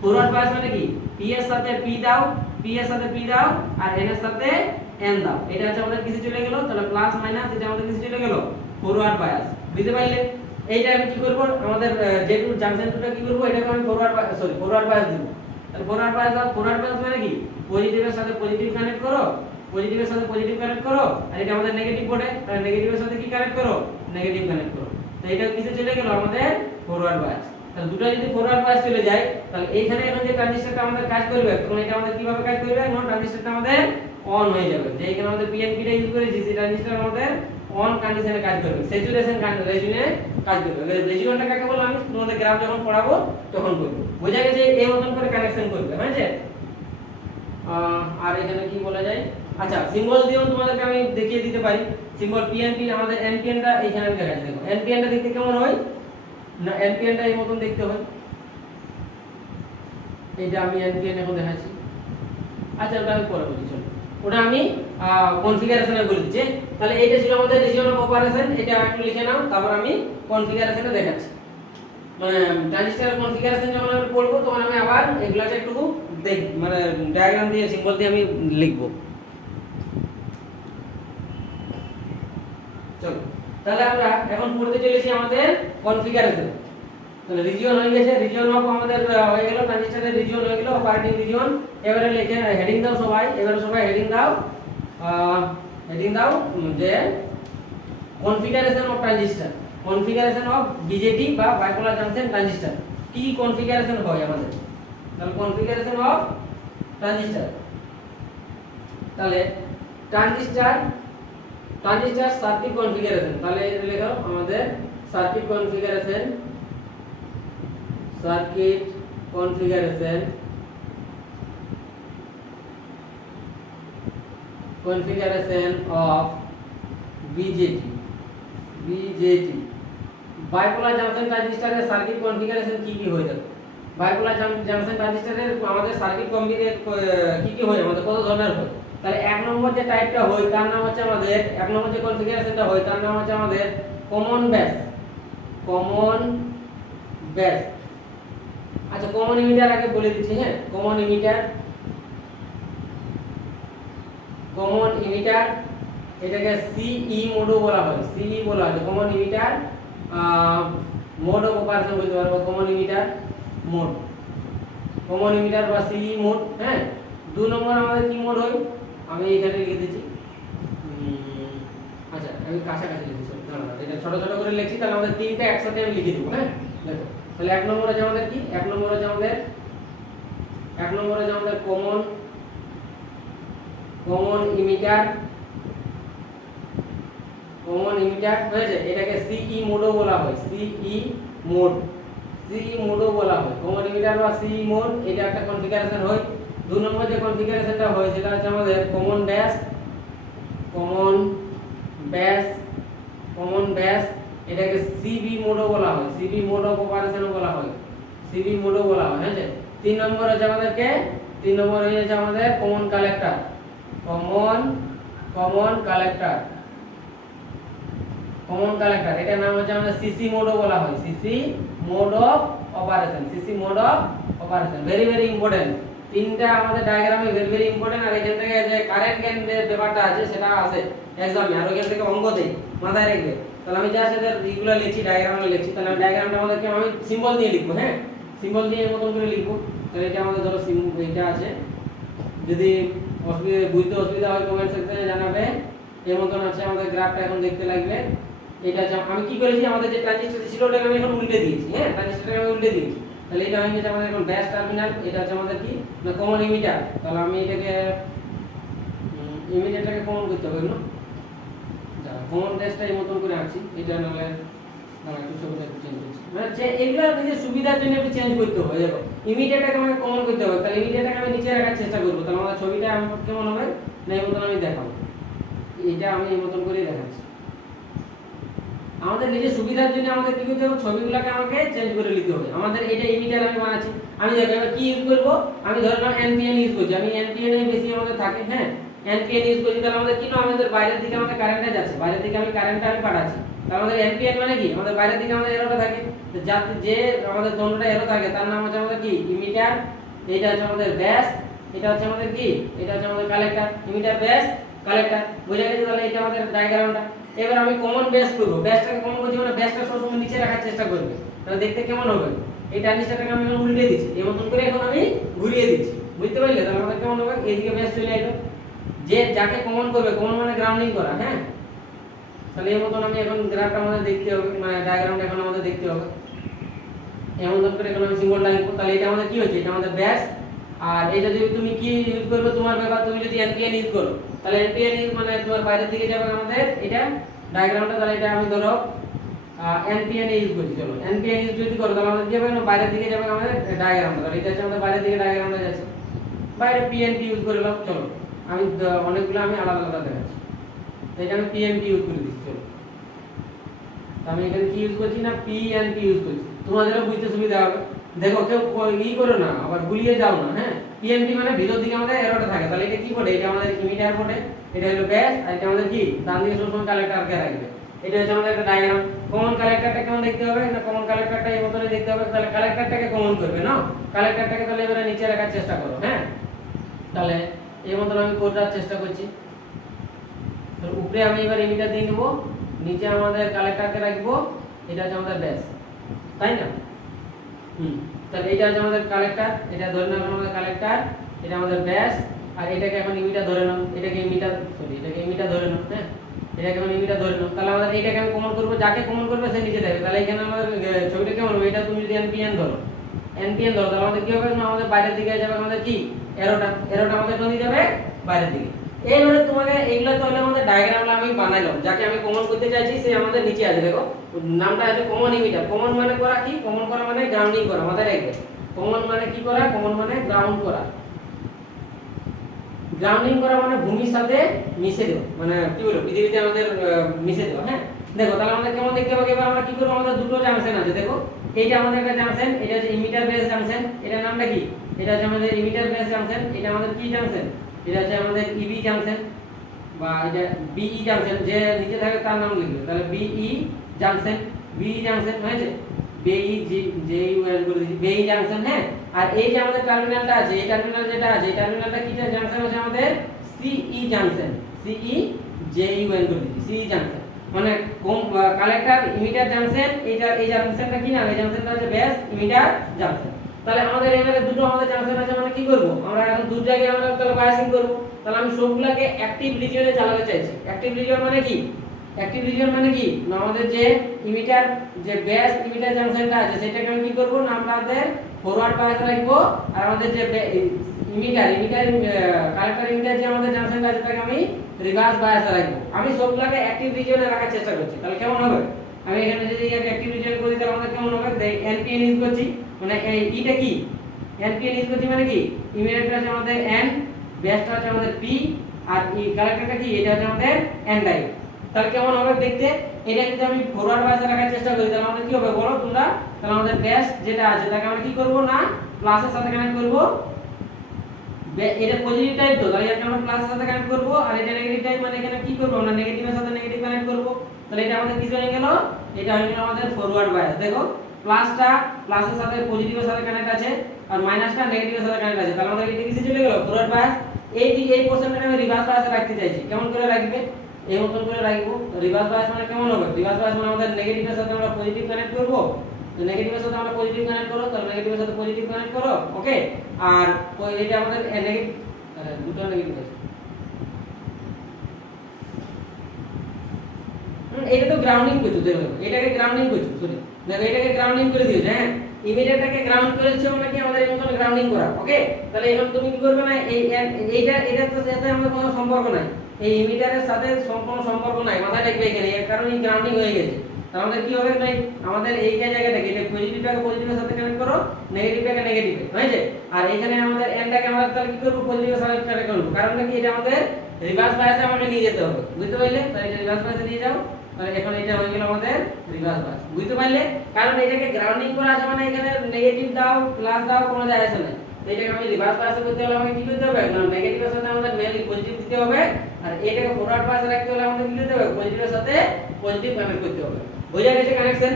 ফরওয়ার্ড বায়াস মানে কি, পি এর সাথে পি দাও, আর এন এর সাথে এন দাও, এটা হচ্ছে আমাদের কিসে চলে গেল, তাহলে প্লাস মাইনাস, এটা আমাদের কিসে চলে গেল, ফরওয়ার্ড বায়াস, বুঝতে পারলে? এইটা আমি কি করব, আমাদের যেটু জাংশন 2টা কি করব, এটাকে আমি ফরওয়ার্ড বায়াস দেব। তাহলে ফরওয়ার্ড বায়াস মানে কি, পজিটিভের সাথে পজিটিভ কানেক্ট করো, আর এটা আমাদের নেগেটিভ বটে, তাহলে নেগেটিভের সাথে কি কানেক্ট করো, নেগেটিভ কানেক্ট করো। তো এটা কিসে চলে গেল, আমাদের ফরওয়ার্ড বায়াস। তাহলে দুটো যদি ফরওয়ার্ড বায়াস চলে যায়, তাহলে এইখানে এখন যে ট্রানজিস্টরটা আমাদের কাজ করবে, তখন এটা আমাদের কিভাবে কাজ করবে, এখন ট্রানজিস্টরটা আমাদের অন হয়ে যাবে, যে এখানে আমাদের পিএনপি টা ইউজ করেছি, সেই ট্রানজিস্টর আমাদের অন কন্ডিশনে কাজ করবে, স্যাচুরেশন রেজিয়নে কাজ করবে। রেজিয়নটা কাকে বলবো, আমি তোমাদের গ্রাফ যখন পড়াবো তখন বলবো, বোঝা গেছে? এই মতন করে কানেকশন করবে, হয়েছে? আর এখানে কি বলা যায়, আচ্ছা সিম্বল দিয়েও তোমাদেরকে আমি দেখিয়ে দিতে পারি। সিম্বল পিএনপি, আমাদের এনপিএনটা এইখানে আমি দেখাচ্ছি, দেখো এনপিএনটা দেখতে কেমন হয় না, এনপিএনটা এই মতন দেখতে হয়, এইটা আমি এনপিএন এখন দেখাচ্ছি। আচ্ছা ওটা আমি পরে বলছি, চলো ওটা আমি কনফিগারেশনে বলে দিচ্ছি। তাহলে এইটা ছিল আমাদের রিজিয়ন অফ অপারেশন, এটা একটু লিখে নাও, তারপর আমি কনফিগারেশনে দেখাচ্ছি। মানে ট্রানজিস্টরের কনফিগারেশন যখন আমি পড়বো তখন আমি আবার এগুলাকে একটু মানে ডায়াগ্রাম দিয়ে সিম্বল দিয়ে আমি লিখবো। চলো তাহলে আমরা এখন পড়তে চলেছি আমাদের কনফিগারেশন। তাহলে রিজিয়ন হয়ে গেছে, রিজিয়ন অফ আমাদের হয়ে গেল, ট্রানজিস্টরের রিজিয়ন হয়ে গেল, অপারেটিং রিজিয়ন। এবারে লিখে হেডিং দাও সবাই, এবারে সবাই হেডিং দাও যে configuration of transistor, configuration of BJT বা বাইপোলার জাংশন ট্রানজিস্টর, কি কনফিগারেশন হয় আমাদের। তাহলে কনফিগারেশন অফ ট্রানজিস্টর, তাহলে ট্রানজিস্টর সার্কিট কনফিগারেশন, তাহলে এটা লেখো আমাদের circuit configuration of BJT bipolar junction ট্রানজিস্টরের সার্কিট কনফিগারেশন কি হয়ে যাবে। বাইপোলার জাংশন ট্রানজিস্টরের আমাদের সার্কিট কনফিগারেশন কি হয়, আমাদের কত ধরনের হয়। তাহলে এক নম্বর যে টাইপটা হয় তার নাম হচ্ছে আমাদের, এক নম্বর যে কনফিগারেশনটা হয় তার নাম হচ্ছে আমাদের কমন ব্যাস। আচ্ছা কমন ইমিটার আগে বলে দিচ্ছি, হ্যাঁ কমন ইমিটার এটাকে সিই মোডও বলা হয়, common emitter mode of operation বলতে পারবো, কমন ইমিটার বা সিই মোড। হ্যাঁ 2 নম্বর আমাদের কি মোড হয়, আমি এখানে লিখে দিচ্ছি, আচ্ছা আমি কাছাকাছি লিখছি, এটা ছোট ছোট করে লিখছি, তাহলে আমাদের তিনটা একসাথে আমি লিখে দেবো। হ্যাঁ দেখো তাহলে এক নম্বর আছে আমাদের কি, এক নম্বর আছে আমাদের কমন ইমিটার হয়েছে, এটাকে সিই মোডও বলা হয়, কমন ইমিটার বা সিই মোড, এটা একটা কনফিগারেশন হয়। 2 নম্বর যে কনফিগারেশনটা হয় সেটা হচ্ছে আমাদের কমন ব্যাস কমন ব্যাস, এটাকে সিবি মোডও বলা হয়, সিবি মোড অফ অপারেশনও বলা হয়, সিবি মোডও বলা হয়। হ্যাঁ, 3 নম্বর আছে আমাদেরকে, 3 নম্বর হয়ে যাচ্ছে আমাদের common collector, common collector, common collector, এটার নাম হচ্ছে আমাদের সিসি মোডও বলা হয়, CC mode of operation, CC mode of operation. Very very important, তিনটা আমাদের ডায়াগ্রামে ভেরি ভেরি ইম্পর্টেন্ট। আর এখান থেকে যে কারেন্ট জ্ঞান যে ব্যাপারটা আছে সেটা আসে এক্সামে, আর ওখান থেকে অঙ্ক দেই, মাথায় রাখবে। তাহলে আমি যা সেটা রেগুলার লিখছি, ডায়াগ্রামে লিখছি, তাহলে আমি ডায়াগ্রামটা আমাদেরকে আমি সিম্বল দিয়ে লিখবো। হ্যাঁ, সিম্বল দিয়ে মতন করে লিখবো। তাহলে এটা আমাদের ধরো এটা আছে, যদি বুঝতে অসুবিধা হয় কমেন্ট সেকশনে জানাবে। এর মতন আছে আমাদের গ্রাফটা, এখন দেখতে লাগবে। এটা আছে, আমি কি করেছি, আমাদের যে ট্রানজিস্টর ছিল ওটাকে আমি এখন উল্টে দিয়েছি। হ্যাঁ, ট্রানজিস্টরটাকে আমি উল্টে দিয়েছি। তাহলে এটা হয়ে গেছে আমাদের এখন ব্যাস টার্মিনাল, এটা আছে আমাদের কি না কমন ইমিটার। তাহলে আমি এটাকে ইমিটারটাকে কমন করতে হবে না, যা কমন ব্যাসটা এই মতন করে আঁকছি। এটা নালে একটু ছবিটা চেঞ্জ করছি, মানে যে এগুলো নিজের সুবিধার জন্য একটু চেঞ্জ করতে হবে। দেখো ইমিটারটাকে আমাকে কমন করতে হবে, তাহলে ইমিটারটাকে আমি নিচে রাখার চেষ্টা করব। তাহলে আমাদের ছবিটা আমার কেমন হবে না এই মতন আমি দেখাবো। এটা আমি এই মতন করে দেখাচ্ছি। আমাদের নিজের সুবিধার জন্য আমাদের কি করতে হবে, ছবিগুলোকে আমাকে চেঞ্জ করে নিতে হবে। আমাদের এটা ইমিটার আমি বানাচ্ছি, আমি দেখো এবার কি ইউজ করব, আমি ধরলাম এনপিএন ইউজ করছি, আমি এনপিএন এ বেশি আমাদের থাকে। হ্যাঁ, এনপিএন ইউজ করছি, তাহলে আমাদের কি না আমাদের বাইরের দিকে আমাদের কারেন্টটা যাচ্ছে, বাইরের দিকে আমি কারেন্টটা আমি পাঠাচ্ছি। তাহলে আমাদের এনপিএন মানে কি, আমাদের বাইরের দিকে আমাদের এরোটা থাকে, যাতে যে আমাদের দণ্ডটা এরো থাকে তার নাম হচ্ছে আমাদের কি ইমিটার। এটা হচ্ছে আমাদের ব্যাস, এটা হচ্ছে আমাদের কি, এটা হচ্ছে আমাদের কালেক্টর। ইমিটার, ব্যাস, কালেক্টর, বুঝা গেছে? তাহলে এটা আমাদের ডায়াগ্রামটা। এবার আমি কমন ব্যাস করব, ব্যাসটাকে কমন করছি মানে ব্যাসটা সবসময় নিচে রাখার চেষ্টা করবে, তাহলে দেখতে কেমন হবে। এই ট্রানজিস্টরটাকে আমি উল্টে দিচ্ছি, এই মতন করে এখন আমি ঘুরিয়ে দিচ্ছি, বুঝতে পারলে? তাহলে আমাদের কেমন হবে, এইদিকে ব্যাস চলে এলো। যে যাকে কমন করবে, কমন মানে গ্রাউন্ডিং করা। হ্যাঁ, তাহলে এই মতন আমি এখন গ্রাফটা আমাদের দেখতে হবে, মানে ডায়াগ্রামটা এখন আমাদের দেখতে হবে। এমন করে এখন আমি সিম্বলটা লিখব। তাহলে এটা আমাদের কি হচ্ছে, এটা আমাদের ব্যাস। আর এটা যদি তুমি কি ইউজ করবে তোমার ব্যাপার, তুমি যদি এনপিএন ইউজ করো তাহলে এনপিএন ইউজ মানে তোমার বাইরের দিকে যাবে আমাদের এটা ডায়াগ্রামটা। তাহলে এটা আমি ধরো এনপিএন ইউজ করছি, চলো এনপিএন ইউজ যদি করো তাহলে আমাদের কি হবে না বাইরের দিকে যাবে আমাদের ডায়াগ্রামটা। তাহলে এটা হচ্ছে আমাদের বাইরের দিকে ডায়াগ্রামটা যাচ্ছে, বাইরে পিএনপি ইউজ করে নাও। চলো আমি অনেকগুলো আমি আলাদা আলাদা দেখাচ্ছি। এটা আমি পিএনপি ইউজ করে দিচ্ছি। চলো আমি এখানে কি ইউজ করছি না পিএনপি ইউজ করছি, তোমাদেরও বুঝতে সুবিধা হবে। দেখো কেউ ই করো না, আবার গুলিয়ে যাও না। হ্যাঁ, পিএনপি মানে ভিতর দিকে আমাদের এরোটা থাকে। তাহলে এটা কি পড়ে, এটা আমাদের ইমিটার পড়ে, এটা হলো ব্যাস, আর এটা আমাদের কি ডান দিকে সবসময় কালেক্টরকে রাখবে। এটা হচ্ছে আমাদের একটা ডায়াগ্রাম। কমন কালেক্টরটা কেমন দেখতে হবে না, কমন কালেক্টরটা এই মতনই দেখতে হবে। তাহলে কালেক্টরটাকে কমন করবে না, কালেক্টরটাকে তাহলে এবারে নিচে রাখার চেষ্টা করো। হ্যাঁ, তাহলে এই মতন আমি করার চেষ্টা করছি। তো উপরে আমি এবার ইমিটার দিয়ে নেব, নিচে আমাদের কালেক্টরকে রাখবো, এটা হচ্ছে আমাদের ব্যাস, তাই না? তাহলে এটা হচ্ছে আমাদের কালেক্টর, এটা ধরে নাও আমাদের কালেক্টর, এটা আমাদের ব্যাস। আর এটাকে এখন ইমিটার ধরে নাও, এটাকে ইমিটার এটাকে ইমিটার ধরে নাও। হ্যাঁ, এটাকে এখন ইমিটার ধরে নাও। তাহলে আমাদের এটাকে আমি কমন করব, যাকে কমন করবে সে নিচে থাকবে। তাহলে এখানে আমাদের ছবিটা কেমন হবে, এটা তুমি যদি এনপিএন ধরো, এনপিএন ধরো, তাহলে আমাদের কি হবে না আমাদের বাইরের দিকে যাবে আমাদের কি এরোটা, এরোটা আমাদের কোন দিকে যাবে বাইরের দিকে। এইবারে তোমাকে এইগুলা তো হলো আমাদের ডায়াগ্রামটা আমি বানাইলাম, যাকে আমি কমন করতে চাইছি সে আমাদের নিচে আছে। দেখো নামটা আছে কমন ইমিটার। কমন মানে করা কি, কমন করা মানে গ্রাউন্ডিং করা, মাথায় রাখবে। কমন মানে কি করা, কমন মানে গ্রাউন্ড করা। গ্রাউন্ডিং করা মানে ভূমির সাথে মিশে দেওয়া, মানে কি বলবো পৃথিবীতে আমাদের মিশে দেওয়া। হ্যাঁ, দেখো তাহলে আমাদের কেমন দেখতে হবে। এবার আমরা কি করব, আমাদের দুটো জাংশন আছে। দেখো এইটা আমাদের একটা জাংশন, এটা হচ্ছে ইমিটার বেস জাংশন। এটার নামটা কি, এটা হচ্ছে আমাদের ইমিটার বেস জাংশন। এটা আমাদের কি জাংশন, এটা হচ্ছে আমাদের ইবি জাংশন, বা এটা বিই জাংশন। যে নিচে থাকে তার নাম লিখবে। তাহলে বিই জাংশন, বিই জাংশন হয়েছে, বিই জে ইউ এল করে দিয়েছি, বিই জাংশন। হ্যাঁ, আর এই যে আমাদের টার্মিনালটা আছে, এই টার্মিনাল যেটা আছে, এই টার্মিনালটা কি জাংশন আছে আমাদের সিই জাংশন, সিই জে ইউ এল করে দিয়েছি, সিই জাংশন। মানে কালেক্টর ইমিটার জাংশন, এইটা এই জাংশনটা কি নাম, এই জাংশনটা হচ্ছে ব্যাস ইমিটার জাংশন। তাহলে আমাদের এখানে দুটো আমাদের জাংশন আছে, মানে কি করব আমরা এখন দু জায়গায় আমরা তাহলে বায়াসিং করব। তাহলে আমি সবগুলোকে অ্যাক্টিভ রিজিয়নে চালাতে চাইছি। অ্যাক্টিভ রিজিয়ন মানে কি, অ্যাক্টিভ রিজিয়ন মানে কি না আমাদের যে ইমিটার যে ব্যাস ইমিটার জাংশনটা আছে সেটাকে আমি কি করব না আমাদের ফরওয়ার্ড বায়াস রাখবো। আর আমাদের যে ইমিটার কালেক্টর ইমিটার যে আমাদের জাংশনটা আছে তাকে আমি রিভার্স বায়াস রাখবো। আমি সবগুলোকে অ্যাক্টিভ রিজিয়নে রাখার চেষ্টা করছি। তাহলে কেমন হবে, আমি এখানে যদি এটাকে অ্যাক্টিভ রিজিয়ন করি তাহলে আমাদের কেমন হবে, এনপিএন ইউজ করছি, মানে এইটা কি এনপিএন ইউজ করছি মানে কি ইমিটারটা আছে আমাদের এন, ব্যাসটা আছে আমাদের পি, আর এই কালেক্টরটা কি এটা হচ্ছে আমাদের এন ডাই। তাহলে কেমন হবে দেখতে? এটা যদি আমি ফরওয়ার্ড বায়াসে রাখার চেষ্টা করি তাহলে আমাদের কি হবে বলো তোমরা? তাহলে আমাদের ড্যাশ যেটা আছে তাকে আমরা কি করব না প্লাসের সাথে কানেক্ট করব। এটা পজিটিভ টাইপ তো, তাহলে এটাকে আমরা প্লাসের সাথে কানেক্ট করব, আর এটা নেগেটিভ টাইপ মানে এখানে কি করব আমরা নেগেটিভের সাথে নেগেটিভ কানেক্ট করব। তাহলে এটা আমাদের কি হয়ে গেল? এটা হয়ে গেল আমাদের ফরওয়ার্ড বায়াস। দেখো প্লাসটা প্লাসের সাথে পজিটিভের সাথে কানেক্ট আছে আর মাইনাসটা নেগেটিভের সাথে কানেক্ট আছে, তাহলে আমাদের এটা কিসে চলে গেল? Forward bias. এই পোরশনটা আমি রিভার্স বায়াসে রাখতে চাইছি। কেমন করে রাখবে? এই মতন করে রাখবো। রিভার্স বায়াস মানে কেমন হবে? রিভার্স বায়াস মানে আমাদের নেগেটিভের সাথে আমরা পজিটিভ কানেক্ট করব, তো নেগেটিভের সাথে আমরা পজিটিভ কানেক্ট করব, তাহলে নেগেটিভের সাথে পজিটিভ কানেক্ট করো, ওকে। আর এটা আমাদের নেগেটিভ, দুটো নেগেটিভ আছে, এটা তো গ্রাউন্ডিং করছো, দেখো এটাকে গ্রাউন্ডিং করছো, সরি দেখো এটাকে গ্রাউন্ডিং করে দিয়েছো, হ্যাঁ ইমিডিয়েটটাকে গ্রাউন্ড করেছো মানে কি আমাদের এর মতন গ্রাউন্ডিং করা, ওকে। তাহলে এখন তুমি কি করবে না এটার সাথে আমাদের কোনো সম্পর্ক নাই, এই ইমিটারের সাথে কোনো সম্পর্ক নাই, মাথায় রাখবে এখানে, এর কারণ এই গ্রাউন্ডিং হয়ে গেছে। তাহলে আমাদের কি হবে নাই আমাদের এই জায়গাটাকে এটা পজিটিভটাকে পজিটিভের সাথে কানেক্ট করো, নেগেটিভটাকে নেগেটিভে, হয়েছে। আর এখানে আমাদের এনটাকে আমরা তাহলে কি করব? পজিটিভের সাথে কানেক্ট করব, কারণটা কি এটা আমাদের রিভার্স বায়াসে আমাকে নিয়ে যেতে হবে, বুঝতে পারলে? তাহলে এটা রিভার্স বায়াসে নিয়ে যাও, তাহলে এখন এটা হয়ে গেল আমাদের রিভার্স বায়াস, বুঝতে পারলে? কারণ এটাকে গ্রাউন্ডিং করা আছে মানে এখানে নেগেটিভ দাও প্লাস দাও কোনো যায় আসে না, তো এটাকে আমি রিভার্স বায়াসে করতে হলে আমাকে কি করতে হবে? না নেগেটিভের সাথে আমাদের মেইনলি পজিটিভ দিতে হবে, আর এটাকে ফরওয়ার্ড বায়াসে রাখতে হলে আমাদের কি করতে হবে? পজিটিভের সাথে পজিটিভ কানেক্ট করতে হবে, বোঝা গেছে কানেকশন?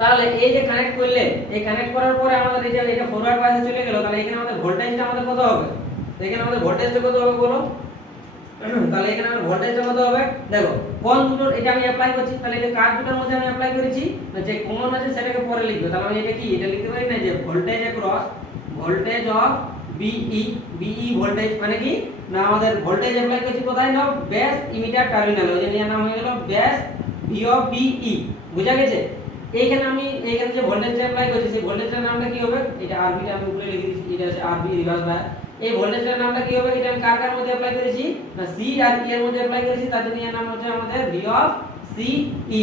তাহলে এই যে কানেক্ট করলে, এই কানেক্ট করার পরে আমাদের এই যে এটা ফরওয়ার্ড বায়াসে চলে গেল, তাহলে এখানে আমাদের ভোল্টেজটা আমাদের কত হবে? এখানে আমাদের ভোল্টেজটা কত হবে বলো? তাহলে এখানে আমার ভোল্টেজটা কত হবে? দেখো কোন দুটোর এটা আমি অ্যাপ্লাই করছি, তাহলে এটা কার দুটোর মধ্যে আমি অ্যাপ্লাই করেছি, যে কমন আছে সেটাকে পরে লিখবে। তাহলে আমি এটা কি এটা লিখতে পারি না যে voltage across voltage of BE voltage মানে কি না আমাদের ভোল্টেজ অ্যাপ্লাই করছি কোথায়? না বেস ইমিটার টার্মিনাল, ওই জন্য এর নাম হয়ে গেল বেস ভি অফ বিই, বুঝা গেছে? এইখানে আমি এইখানে যে ভোল্টেজটা অ্যাপ্লাই করছি সেই ভোল্টেজটার নামটা কি হবে? এটা আরবি আমি উপরে লিখে দিয়েছি, এটা আছে আরবি রিভার্স বায়াস। এই ভোল্টেজটার নামটা কি হবে? এটা আমি কার মধ্যে অ্যাপ্লাই করেছি? না সি আর ই এর মধ্যে অ্যাপ্লাই করেছি, তার জন্য এর নাম হচ্ছে আমাদের ভি অফ সি ই।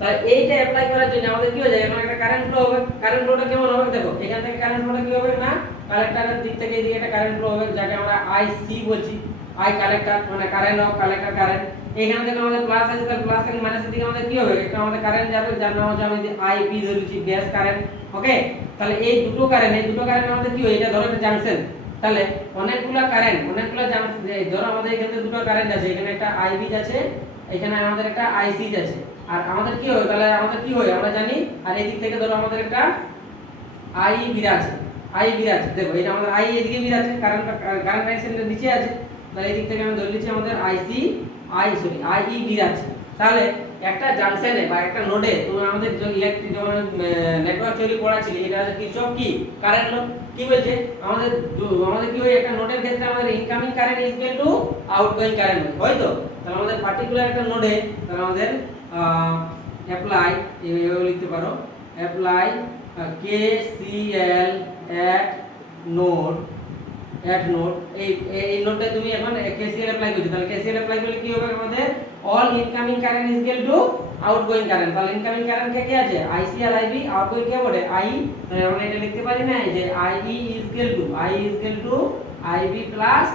তাই এইটা অ্যাপ্লাই করার জন্য আমাদের কি হয়ে যায়? এখন একটা কারেন্ট ফ্লো হবে। কারেন্ট ফ্লোটা কেমন হবে? দেখো এখান থেকে কারেন্ট ফ্লোটা কি হবে? না কালেক্টরের দিক থেকে এদিকে একটা কারেন্ট ফ্লো হবে, যাকে আমরা আইসি বলছি। আই কালেক্টর মানে কারেন্ট অফ কালেক্টর কারেন্ট। এখানে থেকে আমাদের প্লাস আছে, তাহলে প্লাস থেকে মাইনাসের দিকে আমাদের কি হবে? একটা আমাদের কারেন্ট যাবে, যার নাম হচ্ছে আমি আইপি ধরেছি, গ্যাস কারেন্ট, ওকে। তাহলে এই দুটো কারেন্ট আমাদের কি হয়? এটা ধরো একটা জাংশন, তাহলে অনেকগুলো কারেন্ট ধরো আমাদের এখানে দুটো কারেন্ট আছে, এখানে একটা আইবি আছে, এখানে আমাদের একটা আইসি আছে, আর আমাদের কি হয়? তাহলে আমাদের কি হয় আমরা জানি, আর এই দিক থেকে ধরো আমাদের একটা আই বিরাছে, দেখো এটা আমাদের আই এদিকে বিরাছে, কারেন্ট কানেকশনটা নিচে আছে, তাহলে এই দিক থেকে আমি ধরে নিচ্ছি আমাদের আইই বিরাছে। তাহলে একটা জাংশনে বা একটা নোডে তুমি আমাদের যে ইলেকট্রিক যখন নেটওয়ার্ক থিওরি পড়াচ্ছিলে, এটা হচ্ছে কিরচফ কি কারেন্ট ল, কি বলছে আমাদের কি হয়? একটা নোডের ক্ষেত্রে আমাদের incoming current is equal to outgoing current হয় তো। তাহলে আমাদের পার্টিকুলার একটা নোডে তাহলে আমাদের অ্যাপ্লাই এইভাবে লিখতে পারো, অ্যাপ্লাই KCL at node এই নোডটা তুমি এখন KCL অ্যাপ্লাই করছো, তাহলে KCL অ্যাপ্লাই করলে কি হবে? আমাদের all incoming current is equal to outgoing current. তাহলে ইনকামিং কারেন্ট কে আছে? IC আর IB, আউটগোয়িং কে বলে I। তাহলে আমরা এটা লিখতে পারি না যে IE is equal to IB plus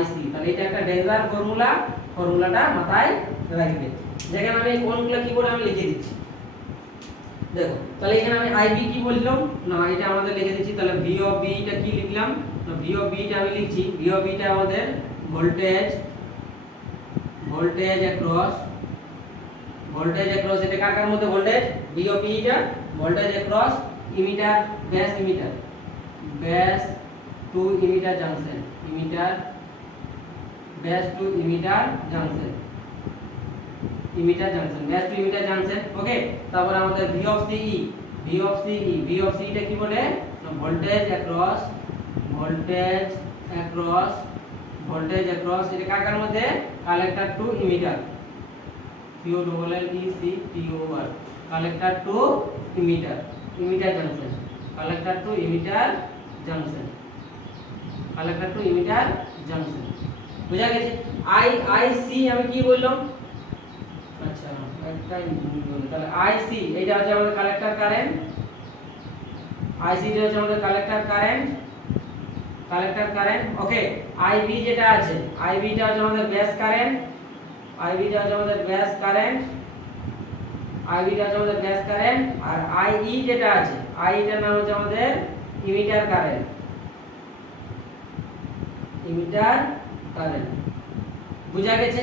IC। তাহলে এটা একটা ডেঞ্জার ফর্মুলাটা মাথায় রাখবে। যেখানে আমি কোনগুলো কিবোর্ডে আমি লিখে দিচ্ছি, দেখো তাহলে এখানে আমি আইবি কি বললাম না এটা আমাদের লিখে দিচ্ছি, তাহলে ভি অফ বি টা কি লিখলাম? তো ভি অফ বি টা আমি লিখছি, ভি অফ বি টা আমাদের ভোল্টেজ অ্যাক্রস এটা কার মধ্যে ভোল্টেজ? ভি অফ বি টা voltage across emitter base to emitter junction, base to emitter junction, okay. তারপর আমাদের ভি অফ সি টা কি বলে? ভোল্টেজ অ্যাক্রস এটা কার মধ্যে? Collector to emitter, COLLECTOR, collector to emitter junction, বুঝা গেছে? আইসি আমি কি বললাম? আচ্ছা একটাই তাহলে আইসি এটা হচ্ছে আমাদের কালেক্টর কারেন্ট, কালেক্টর কারেন্ট। ওকে, আইবি যেটা আছে, আইবিটা হচ্ছে আমাদের বেস কারেন্ট, আইবিটা হচ্ছে আমাদের বেস কারেন্ট, আইবিটা হচ্ছে আমাদের বেস কারেন্ট। আর আইই যেটা আছে, আইটার নাম হচ্ছে আমাদের ইমিটার কারেন্ট, ইমিটার কারেন্ট। বুঝা গেছে?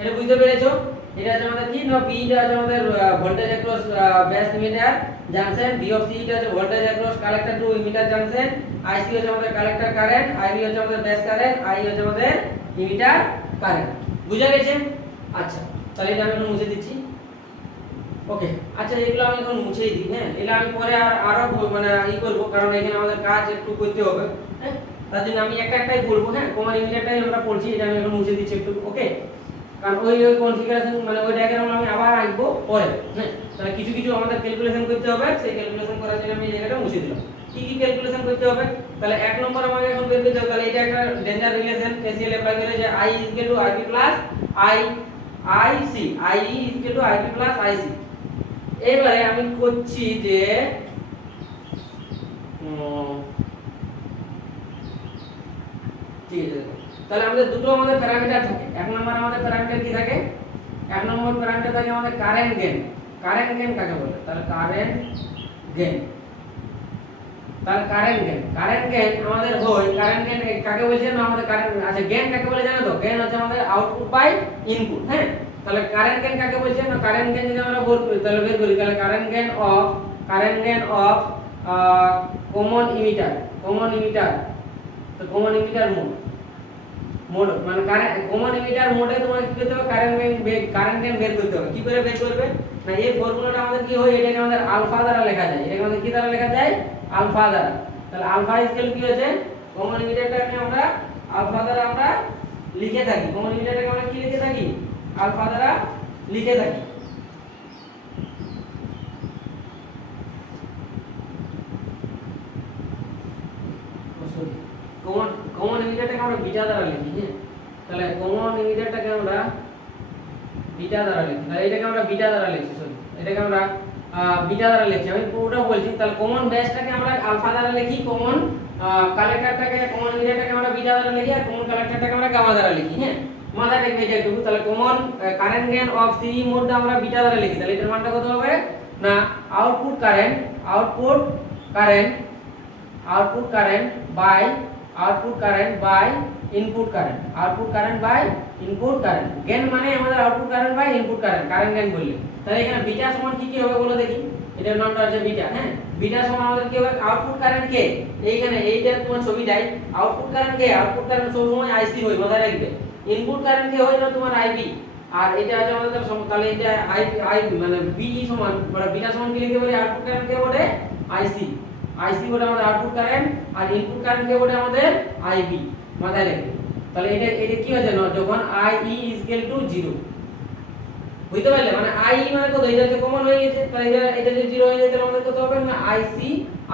এটা বুঝতে পেরেছো? এটা হচ্ছে আমাদের কি না, পি টা হচ্ছে আমাদের voltage across base emitter junction, V of C টা হচ্ছে voltage across collector to emitter junction, IC হচ্ছে আমাদের কালেক্টর কারেন্ট, আইবি হচ্ছে আমাদের বেস কারেন্ট, আই হচ্ছে আমাদের ইমিটার কারেন্ট। বুঝা গেছে? আচ্ছা, তাহলে এটা আমি এখন মুছে দিচ্ছি। ওকে, আচ্ছা এগুলো আমি এখন মুছেই দিই। হ্যাঁ, এটা আমি পরে আরো মানে করব, কারণ এখানে আমাদের কাজ একটু করতে হবে। হ্যাঁ, তার জন্য আমি একটাই বলবো। হ্যাঁ, কমন ইমিটারটাই আমরা পড়ছি, এটা আমি এখন মুছে দিচ্ছি একটু। ওকে, কারণ ওই কনফিগারেশন মানে ওই ডায়াগ্রাম আমি আবার আঁকবো পরে। হ্যাঁ, তাহলে কিছু আমাদের ক্যালকুলেশন করতে হবে, সেই ক্যালকুলেশন করার জন্য আমি এই জায়গাটা মুছে দিলাম। কি ক্যালকুলেশন করতে হবে? তাহলে এক নম্বর আমাকে এখন বের করতে হবে। তাহলে এটা একটা ডেঞ্জার রিলেশন কেসিএল অ্যাপ্লাই করে যে I = IB + IC, I = IB + IC। এবারে আমি করছি যে ঠিক আছে, তাহলে আমাদের দুটো আমাদের প্যারামিটার থাকে। এক নম্বর আমাদের প্যারামিটার কি থাকে? এক নম্বর প্যারামিটার থাকে আমাদের কারেন্ট গেইন। কারেন্ট গেইন কাকে বলে? তাহলে কারেন্ট গেইন, তাহলে কারেন্ট গেইন আমাদের হয়, কারেন্ট গেইন কাকে বলছে না আমাদের কারেন্ট। আচ্ছা, গেইন কাকে বলে জানো তো? গেইন হচ্ছে আমাদের আউটপুট বাই ইনপুট। হ্যাঁ, তাহলে কারেন্ট গেইন কাকে বলছে না, কারেন্ট গেইন যদি আমরা বের করি তাহলে current gain of common emitter, তো কমন ইমিটার মোড মানে কমন ইমিটার মোডে তোমাকে কি করতে হবে? কারেন্ট গেইন বের করতে হবে। কি করে বের করবে না, এই ফর্মুলাটা আমাদের কি হয়, এটাকে আমাদের আলফা দ্বারা লেখা যায়। এটাকে আমাদের কি দ্বারা লেখা যায়? আলফা দ্বারা। তাহলে আলফা স্কেল কি হচ্ছে? কমন ইমিটারটাকে আমরা আলফা দ্বারা আমরা লিখে থাকি। কমন ইমিটারটাকে আমরা কি লিখে থাকি? আলফা দ্বারা লিখে থাকি। কমন ইমিটারটাকে আমরা বিটা দ্বারা লিখি। হ্যাঁ, তাহলে কমন ইমিটারটাকে আমরা বিটা দ্বারা লিখি। তাহলে এটাকে আমরা বিটা দ্বারা লিখছি, এটাকে আমরা বিটা দ্বারা লিখছি। আমি পুরোটা বলছি। তাহলে কমন বেসটাকে আমরা আলফা দ্বারা লিখি, কমন কালেক্টরটাকে, কমন ইমিটারটাকে আমরা বিটা দ্বারা লিখি, আর কমন কালেক্টরটাকে আমরা গামা দ্বারা লিখি। হ্যাঁ, মাথায় রাখবে এটা একটু। তাহলে কমন কারেন্ট গেইন অফ সিই মোডটা আমরা বিটা দ্বারা লিখি। তাহলে এটার মানটা কত হবে না, output current by input current. Gain মানে আমাদের output current by input current gain বললে। তাহলে এখানে বিটা সমান কি হবে বলো দেখি? এটার নামটা হচ্ছে বিটা। হ্যাঁ, বিটা সমান আমাদের কি হবে? আউটপুট কারেন্ট কে, এইখানে এইটা তোমার ছবিটাই আউটপুট কারেন্ট কে, আউটপুট কারেন্ট সব সময় আইসি হয়, মাথায় রাখবে। ইনপুট কারেন্ট কে হয় না তোমার আইবি, আর এটা আছে আমাদের। তাহলে এটা আই মানে বি সমান মানে বিটা সমান কি লিখতে পারি? আউটপুট কারেন্ট কে বলে আইসি বলে আমাদের আউটপুট কারেন্ট, আর ইনপুট কারেন্ট কে বলে আমাদের আইবি, মাথায় রাখবে। তাহলে এটা কি হচ্ছে না, যখন IE = 0, বুঝতে পারলে? মানে IE মানে কত? এটা হচ্ছে কমন হয়ে গেছে। তাহলে এটা যদি 0 হয়ে যায় তাহলে আমাদের কত হবে না,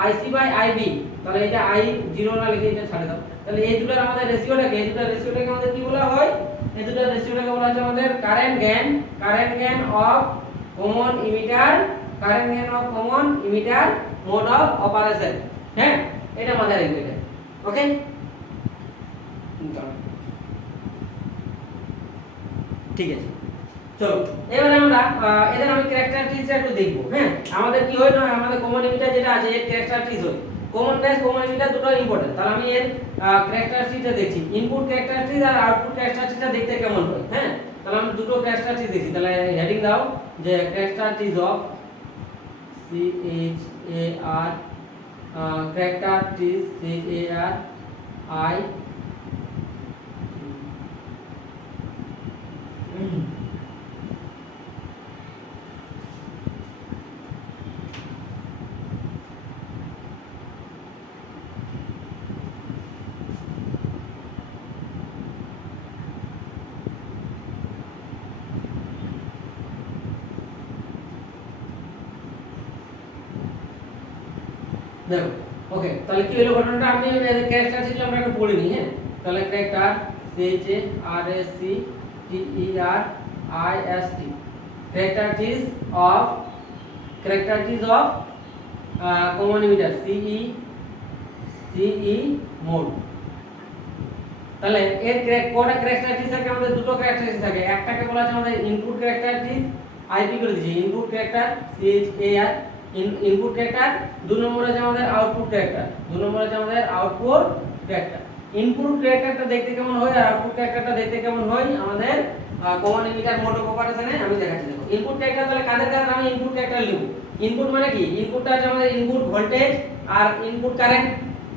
IC বাই IB। তাহলে এটা I 0 না লিখে এটা ছাড়ে দাও। তাহলে এই দুটোর আমাদের রেশিওটাকে, আমাদের কি বলা হয়? এই দুটোর রেশিওটাকে বলা হচ্ছে আমাদের current gain of common emitter mode of operation. হ্যাঁ, এটা মাথায় রাখবে এটা। ওকে, ঠিক আছে। চলো এবারে আমরা এদের আমি ক্যারেক্টারিস্টিকটা একটু দেখব। হ্যাঁ, আমাদের কি হয় না, আমাদের কমন ইমিটার যেটা আছে এর ক্যারেক্টারিস্টিক হয় কমন বেস, কমন ইমিটার দুটো ইম্পর্টেন্ট। তাহলে আমি এর ক্যারেক্টারিস্টিকটা দেখছি, ইনপুট ক্যারেক্টারিস্টিক আর আউটপুট ক্যারেক্টারিস্টিকটা দেখতে কেমন হয়। হ্যাঁ, তাহলে আমি দুটো ক্যারেক্টারিস্টিক দেখছি। তাহলে হেডিং দাও যে characteristic of CHAR, characteristic CHARI। দেখো, ওকে, তাহলে কি হলো ঘটনাটা? আমি ক্যারেক্টারিস্টিক আমরা একটু পড়ে নিই। হ্যাঁ, তাহলে CHARCTERIST, characteristics of common emitter CE mode। তাহলে এর কোডা ক্যারেক্টারিস্টিক থাকে আমাদের দুটো ক্যারেক্টারিস্টিক থাকে একটাকে বলা আছে আমাদের ইনপুট ক্যারেক্টারিস্টিক আইপি করে দিয়েছি ইনপুট ক্যারেক্টার সিএইচএআর ইনপুট ক্যারেক্টার দুই নম্বরে আছে আমাদের আউটপুট ক্যারেক্টার দুই নম্বরে আছে আমাদের আউটপুট ক্যারেক্টার ইনপুট ক্যারেক্টারটা দেখতে কেমন হয় আর আউটপুট ক্যারেক্টারটা দেখতে কেমন হয় আমাদের কমন ইমিটার মোড অফ অপারেশনে আমি দেখাচ্ছি দেখো ইনপুট ক্যারেক্টার তাহলে কাদের কাদের আমি ইনপুট ক্যারেক্টার লিখব ইনপুট মানে কি ইনপুটটা আছে আমাদের ইনপুট ভোল্টেজ আর ইনপুট কারেন্ট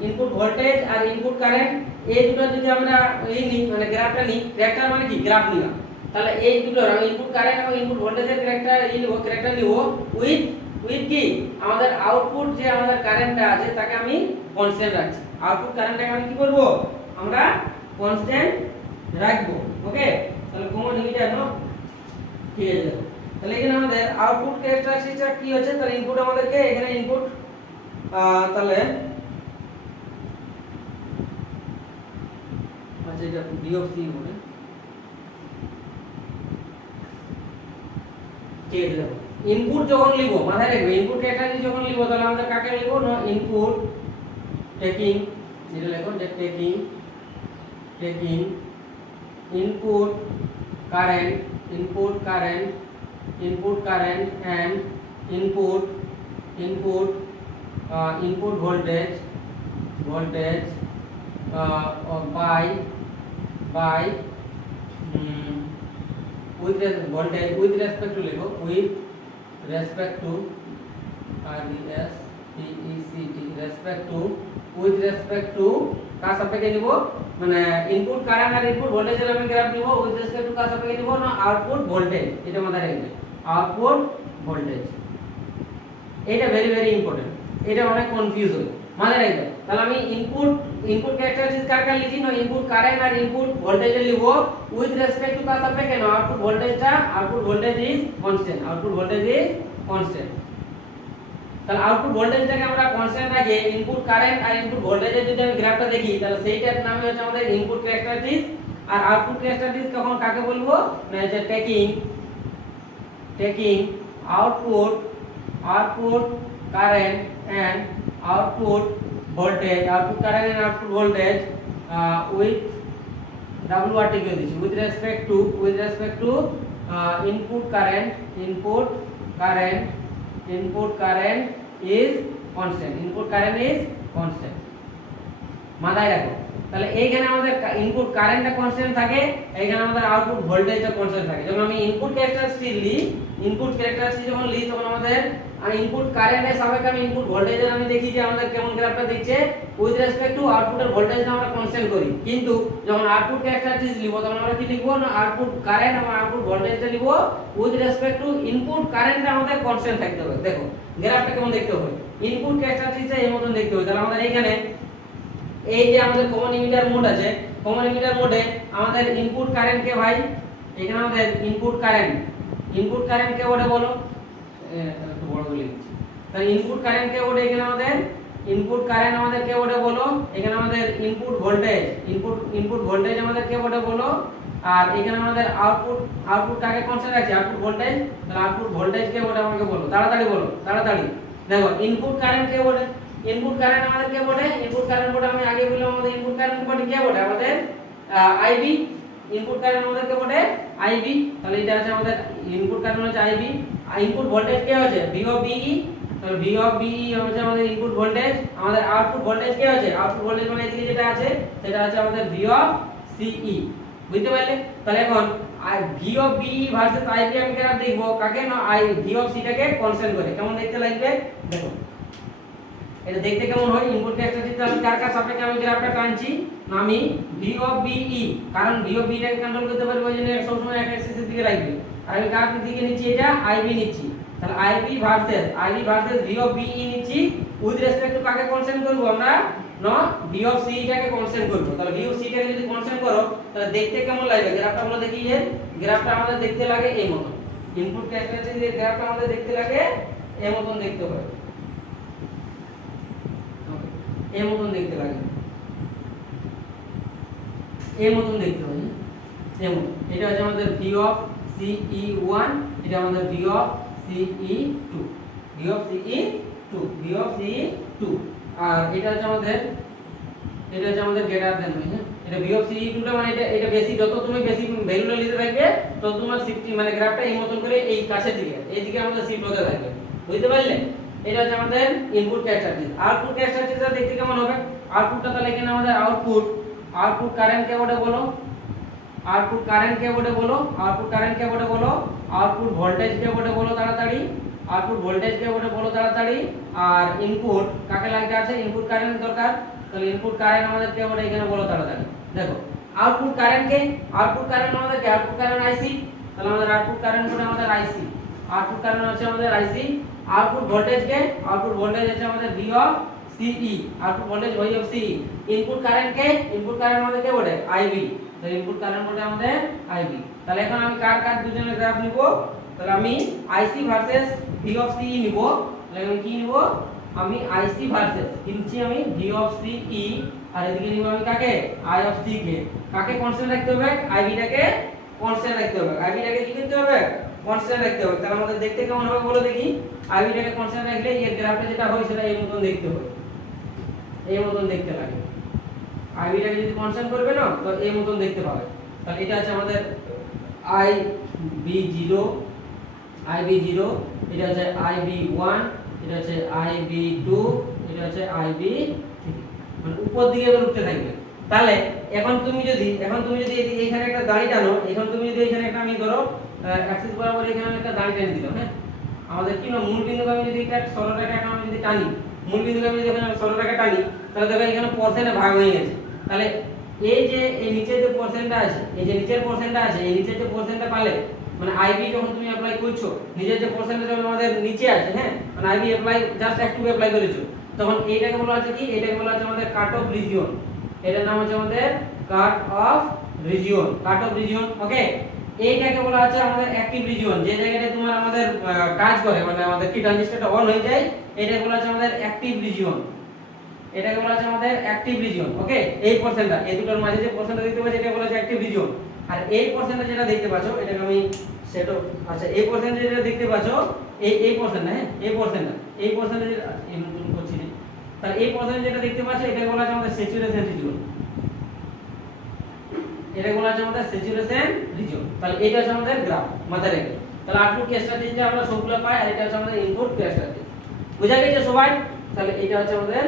ইনপুট ভোল্টেজ আর ইনপুট কারেন্ট এই দুটো যদি আমরা এই নিই মানে গ্রাফটা নিই ক্যারেক্টার মানে কি গ্রাফ নিলাম তাহলে এই দুটো ইনপুট কারেন্ট এবং ইনপুট ভোল্টেজের ক্যারেক্টার নিব উইথ কি আমাদের আউটপুট যে আমাদের কারেন্টটা আছে তাকে আমি কনস্ট্যান্ট রাখছি আউটপুট কারেন্টটাকে আমি কি করব আমরা কনস্ট্যান্ট রাখবো ওকে তাহলে কমন ইমিটার নো ঠিক আছে তাহলে এখানে আমাদের আউটপুট ক্যারেক্টারিস্টিকটা কি হচ্ছে তাহলে ইনপুট আমাদেরকে এখানে ইনপুট তাহলে আচ্ছা এটা বি অফ সি বলে ঠিক আছে দেখো ইনপুট যখন লিখব মাথায় রাখবে ইনপুট ক্যারেক্টারিস্টিক যখন লিখব তাহলে আমাদের কাকে লিখব না ইনপুট টেকিং এটা লিখো যে taking input current and input voltage by with respect to लिखो with respect to with respect to কার সাপেক্ষে নিব মানে ইনপুট কারেন্ট আর ইনপুট ভোল্টেজের আমি গ্রাফ নিব উইথ রেসপেক্ট টু কার সাপেক্ষে নিব না আউটপুট ভোল্টেজ এটা মাথায় রাখবে আউটপুট ভোল্টেজ এটা ভেরি ভেরি ইম্পর্টেন্ট এটা অনেক কনফিউজ হয় মাথায় রাখবে তাহলে আমি ইনপুট ক্যারেক্টারিস্টিক কার কার লিখি না ইনপুট কারেন্ট আর ইনপুট ভোল্টেজে লিখব উইথ রেসপেক্ট টু কার সাপেক্ষে না আউটপুট ভোল্টেজ ইজ কনস্ট্যান্ট তাহলে আউটপুট ভোল্টেজটাকে আমরা কনস্ট্যান্ট রাখি ইনপুট কারেন্ট আর ইনপুট ভোল্টেজের যদি আমি গ্রাফটা দেখি তাহলে সেইটার নাম হচ্ছে আমাদের ইনপুট ক্যারেক্টারিস্টিক আর আউটপুট ক্যারেক্টারিস্টিক কখন কাকে বলবো না হচ্ছে taking output current and output voltage with WRT করে দিচ্ছি with respect to input current is constant মাথায় রাখো তাহলে এইখানে আমাদের ইনপুট কারেন্টটা কনস্ট্যান্ট থাকে এইখানে আমাদের আউটপুট ভোল্টেজটা কনস্ট্যান্ট থাকে যখন আমি ইনপুট ক্যারেক্টারিস্টিক যখন লিখি তখন আমাদের ইনপুট কারেন্টের সাপেক্ষে আমি ইনপুট ভোল্টেজের আমি দেখি যে আমাদের কেমন গ্রাফটা দিচ্ছে উইথ রেসপেক্ট টু আউটপুটের ভোল্টেজটা আমরা কনস্ট্যান্ট করি কিন্তু যখন আউটপুট ক্যারেক্টারিস্টিক লিখব তখন আমরা কি লিখব না আউটপুট কারেন্ট এবং আউটপুট ভোল্টেজটা লিখব উইথ রেসপেক্ট টু ইনপুট কারেন্টটা আমাদের কনস্ট্যান্ট থাকতে হবে দেখো গ্রাফটা কেমন দেখতে হবে ইনপুট ক্যারেক্টারিস্টিকটা এই মতন দেখতে হবে তাহলে আমাদের এখানে এই যে আমাদের কমন ইমিটার মোড আছে কমন ইমিটার মোডে আমাদের ইনপুট কারেন্ট কে ভাই এখানে আমাদের ইনপুট কারেন্ট কে বলে বলো একটু বড় করে লিখছি তাহলে ইনপুট কারেন্ট কে বলে এখানে আমাদের ইনপুট কারেন্ট আমাদের কে বলে বলো এখানে আমাদের ইনপুট ভোল্টেজ আমাদের কে বলে বলো আর এখানে আমাদের আউটপুট কাকে কনস্ট্যান্ট আছে আউটপুট ভোল্টেজ তাহলে আউটপুট ভোল্টেজ কে বলে আমাকে বলো তাড়াতাড়ি বলো দেখো ইনপুট কারেন্ট কে বলে ইনপুট কারেন্ট আমাদের কে বলে ইনপুট কারেন্ট বলে আমি আগে বললাম আমাদের ইনপুট কারেন্ট বলে কে বলে আমাদের আইবি ইনপুট কারেন্ট আমাদের কে বলে আইবি তাহলে এটা আছে আমাদের ইনপুট কারেন্ট হচ্ছে আইবি আর ইনপুট ভোল্টেজ কে আছে ভি অফ বিই তাহলে ভি অফ বিই হচ্ছে আমাদের ইনপুট ভোল্টেজ আমাদের আউটপুট ভোল্টেজ কে আছে আউটপুট ভোল্টেজ মানে এদিকে যেটা আছে সেটা আছে আমাদের ভি অফ সিই বুঝতে পারলে তাহলে এখন V of BE versus IB আমি গ্রাফ দেখব কাকে না আই ভি অফ সি টাকে কনস্ট্যান্ট করে কেমন দেখতে লাগবে দেখো এটা দেখতে কেমন হয় ইনপুট ক্যারেক্টারিস্টিক আমি কার সাপেক্ষে আমি গ্রাফটা টানছি আমি ভি অফ বিই কারণ ভি অফ বি টাকে কন্ট্রোল করতে পারবো ওই জন্য সব সময় এক এক্সিসের দিকে রাখবে আর আমি কার দিকে নিচ্ছি এটা আইবি নিচ্ছি তাহলে IB versus V of BE নিচ্ছি উইথ রেসপেক্ট টু কাকে কনস্ট্যান্ট করব আমরা না ভি অফ সি টাকে কনস্ট্যান্ট করব তাহলে ভি অফ সি টাকে যদি কনস্ট্যান্ট করো তাহলে দেখতে কেমন লাগবে গ্রাফটা বলে দেখি এর গ্রাফটা আমাদের দেখতে লাগে এই মত ইনপুট ক্যারেক্টারিস্টিক এর গ্রাফটা আমাদের দেখতে লাগে এই মতন দেখতে হয় এই মতন দেখতে লাগে এই মতন দেখতে হয় যেমন এটা হচ্ছে আমাদের ভি অফ CE1 এটা আমাদের V of CE2 V of CE2 আর এটা হচ্ছে আমাদের এটা হচ্ছে আমাদের গ্রেটার দেন হয়। হ্যাঁ, এটা বি অফ সি ইকুয়াল মানে এটা বেশি, যত তুমি বেশি ভ্যালুটা নিতে থাকবে তত তোমার শিফট মানে গ্রাফটা এই মতন করে এই কাছের দিকে এইদিকে আমাদের শিফট হতে থাকবে। বুঝতে পারলে? এটা হচ্ছে আমাদের ইনপুট ক্যারেক্টারিস্টিক। আউটপুট ক্যারেক্টারিস্টিকটা দেখতে কেমন হবে? আউটপুটটা তাহলে এখানে আমাদের আউটপুট কারেন্ট কে বলে বলো, আউটপুট কারেন্ট কে বলে বলো, আউটপুট কারেন্ট কে বলে বলো, আউটপুট ভোল্টেজ কে বলে বলো তাড়াতাড়ি, আউটপুট ভোল্টেজ কে বলে তাড়াতাড়ি। আর ইনপুট কাকে লাগতে আছে? ইনপুট কারেন্ট দরকার, তাহলে ইনপুট কারেন্ট আমাদের কে বলে এখানে বলো তাড়াতাড়ি। দেখো আউটপুট কারেন্ট কে, আউটপুট কারেন্ট আমাদের কে, আউটপুট কারেন্ট আইসি, তাহলে আমাদের আউটপুট কারেন্ট বলে আমাদের আইসি, আউটপুট কারেন্ট হচ্ছে আমাদের আইসি। আউটপুট ভোল্টেজ কে, আউটপুট ভোল্টেজ হচ্ছে আমাদের ভি অফ সিই, আউটপুট ভোল্টেজ ভি অফ সিই। ইনপুট কারেন্ট কে, ইনপুট কারেন্ট আমাদের কে বলে আইবি, তো ইনপুট কারেন্ট বলে আমাদের আইবি। তাহলে এখন আমি কার দুজনের গ্রাফ নিব, তাহলে আমি আইসি ভার্সেস ভি অফ সিই নিব। তাহলে আমি কি নিব? আমি আইসি ভার্সেস কিনছি আমি ভি অফ সিই, আর এদিকে নিব আমি কাকে? I of C K. কাকে কনস্ট্যান্ট রাখতে হবে? আইবিটাকে কনস্ট্যান্ট রাখতে হবে, আইবিটাকে কি করতে হবে? কনস্ট্যান্ট রাখতে হবে। তাহলে আমাদের দেখতে কেমন হবে বলো দেখি? আইবিটাকে কনস্ট্যান্ট রাখলে এর গ্রাফটা যেটা হয় সেটা এই মতন দেখতে হবে, এই মতন দেখতে লাগে। আইবিটাকে যদি কনস্ট্যান্ট করবে না তো এই মতন দেখতে পাবে। তাহলে এটা আছে আমাদের IB0, IB0, এটা হচ্ছে IB1, এটা হচ্ছে IB2, এটা হচ্ছে IB3, মানে উপর দিকে এবার উঠতে থাকবে। তাহলে এখন তুমি যদি এইখানে একটা দাড়ি টানো, এখন তুমি যদি এখানে একটা আমি ধরো অ্যাক্সিস বরাবর এখানে একটা দাড়ি টেনে দিলাম। হ্যাঁ, আমাদের কি না মূল বিন্দুকে আমি যদি একটা সরলরেখা আমি যদি টানি, মূল বিন্দুকে আমি যদি এখানে সরলরেখা টানি, তাহলে দেখো এখানে পার্সেন্টে ভাগ হয়ে গেছে। তাহলে এই যে এই নিচের যে পার্সেন্টটা আছে, এই যে নিচের পার্সেন্টটা আছে, এই নিচের যে পার্সেন্টটা পালে মানে আইবি যখন তুমি অ্যাপ্লাই করছো, নিচের যে পার্সেন্টটা যখন আমাদের নিচে আছে, হ্যাঁ মানে আইবি অ্যাপ্লাই জাস্ট একটু অ্যাপ্লাই করেছো, তখন এইটাকে বলা আছে কি? এটাকে বলা আছে আমাদের কাট অফ রিজিয়ন। এটার নাম হচ্ছে আমাদের cut off region, cut off region. Okay, এইটাকে বলা আছে আমাদের অ্যাক্টিভ রিজিয়ন, যে জায়গাটায় তোমার আমাদের কাজ করে মানে আমাদের কি ট্রানজিস্টরটা অন হয়ে যায়, এটাকে বলা আছে আমাদের অ্যাক্টিভ রিজিয়ন, এটাকে বলা আছে আমাদের অ্যাক্টিভ রিজিয়ন। ওকে, এই পার্সেন্টটা, এই দুটোর মাঝে যে পার্সেন্টটা দেখতে পাচ্ছ এটা বলা আছে অ্যাক্টিভ রিজিয়ন। আর এই পার্সেন্টটা যেটা দেখতে পাচ্ছ এটাকে আমি সেট, আচ্ছা এই পার্সেন্ট যেটা দেখতে পাচ্ছ এই পার্সেন্ট, হ্যাঁ এই পার্সেন্ট যেটা এই নতুন করছি না, তাহলে এই পার্সেন্ট যেটা দেখতে পাচ্ছ এটাকে বলা আছে আমাদের স্যাচুরেশন রিজিয়ন, এটাকে বলা আছে আমাদের স্যাচুরেশন রিজিয়ন। তাহলে এটা হচ্ছে আমাদের গ্রাফ মাথায় রেখে। তাহলে আউটপুট ক্যারেক্টারিস্টিক আমরা সবগুলো পাই, আর এটা হচ্ছে আমাদের ইনপুট ক্যারেক্টারিস্টিক। বুঝা গেছে সবাই? তাহলে এটা হচ্ছে আমাদের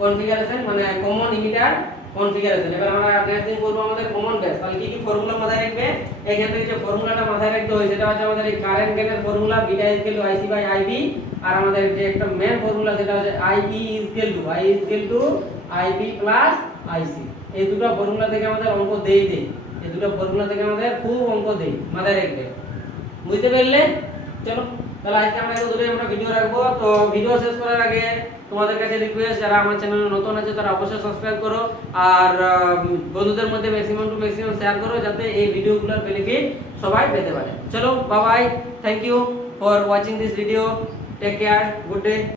কনফিগারেশন মানে কমন ইমিটার কনফিগারেশন। এবার আমরা নেক্সট দিন করব আমাদের কমন বেস। তাহলে কি কি ফর্মুলা মাথায় রাখবে? এখান থেকে যে ফর্মুলাটা মাথায় রাখতে হয় সেটা হচ্ছে আমাদের এই কারেন্ট গেটের formula beta equal to IC by IB, আর আমাদের যে একটা মেইন ফর্মুলা সেটা হচ্ছে IE equal to IB plus IC. এই দুটো ফর্মুলা থেকে আমাদের অঙ্ক দেই, এই দুটো ফর্মুলা থেকে আমাদের খুব অঙ্ক দেই, মাথায় রাখবে। বুঝতে পারলে? চলো তাহলে আজকে আমরা এত দূরে আমরা ভিডিও রাখবো। তো ভিডিও শেষ করার আগে তোমাদের কাছে রিকোয়েস্ট, যারা আমার চ্যানেলে নতুন আছে তারা অবশ্যই সাবস্ক্রাইব করো, আর বন্ধুদের মধ্যে ম্যাক্সিমাম টু ম্যাক্সিমাম শেয়ার করো যাতে এই ভিডিওগুলোর বেনিফিট সবাই পেতে পারে। চলো bye bye, thank you for watching this video, take care, good day.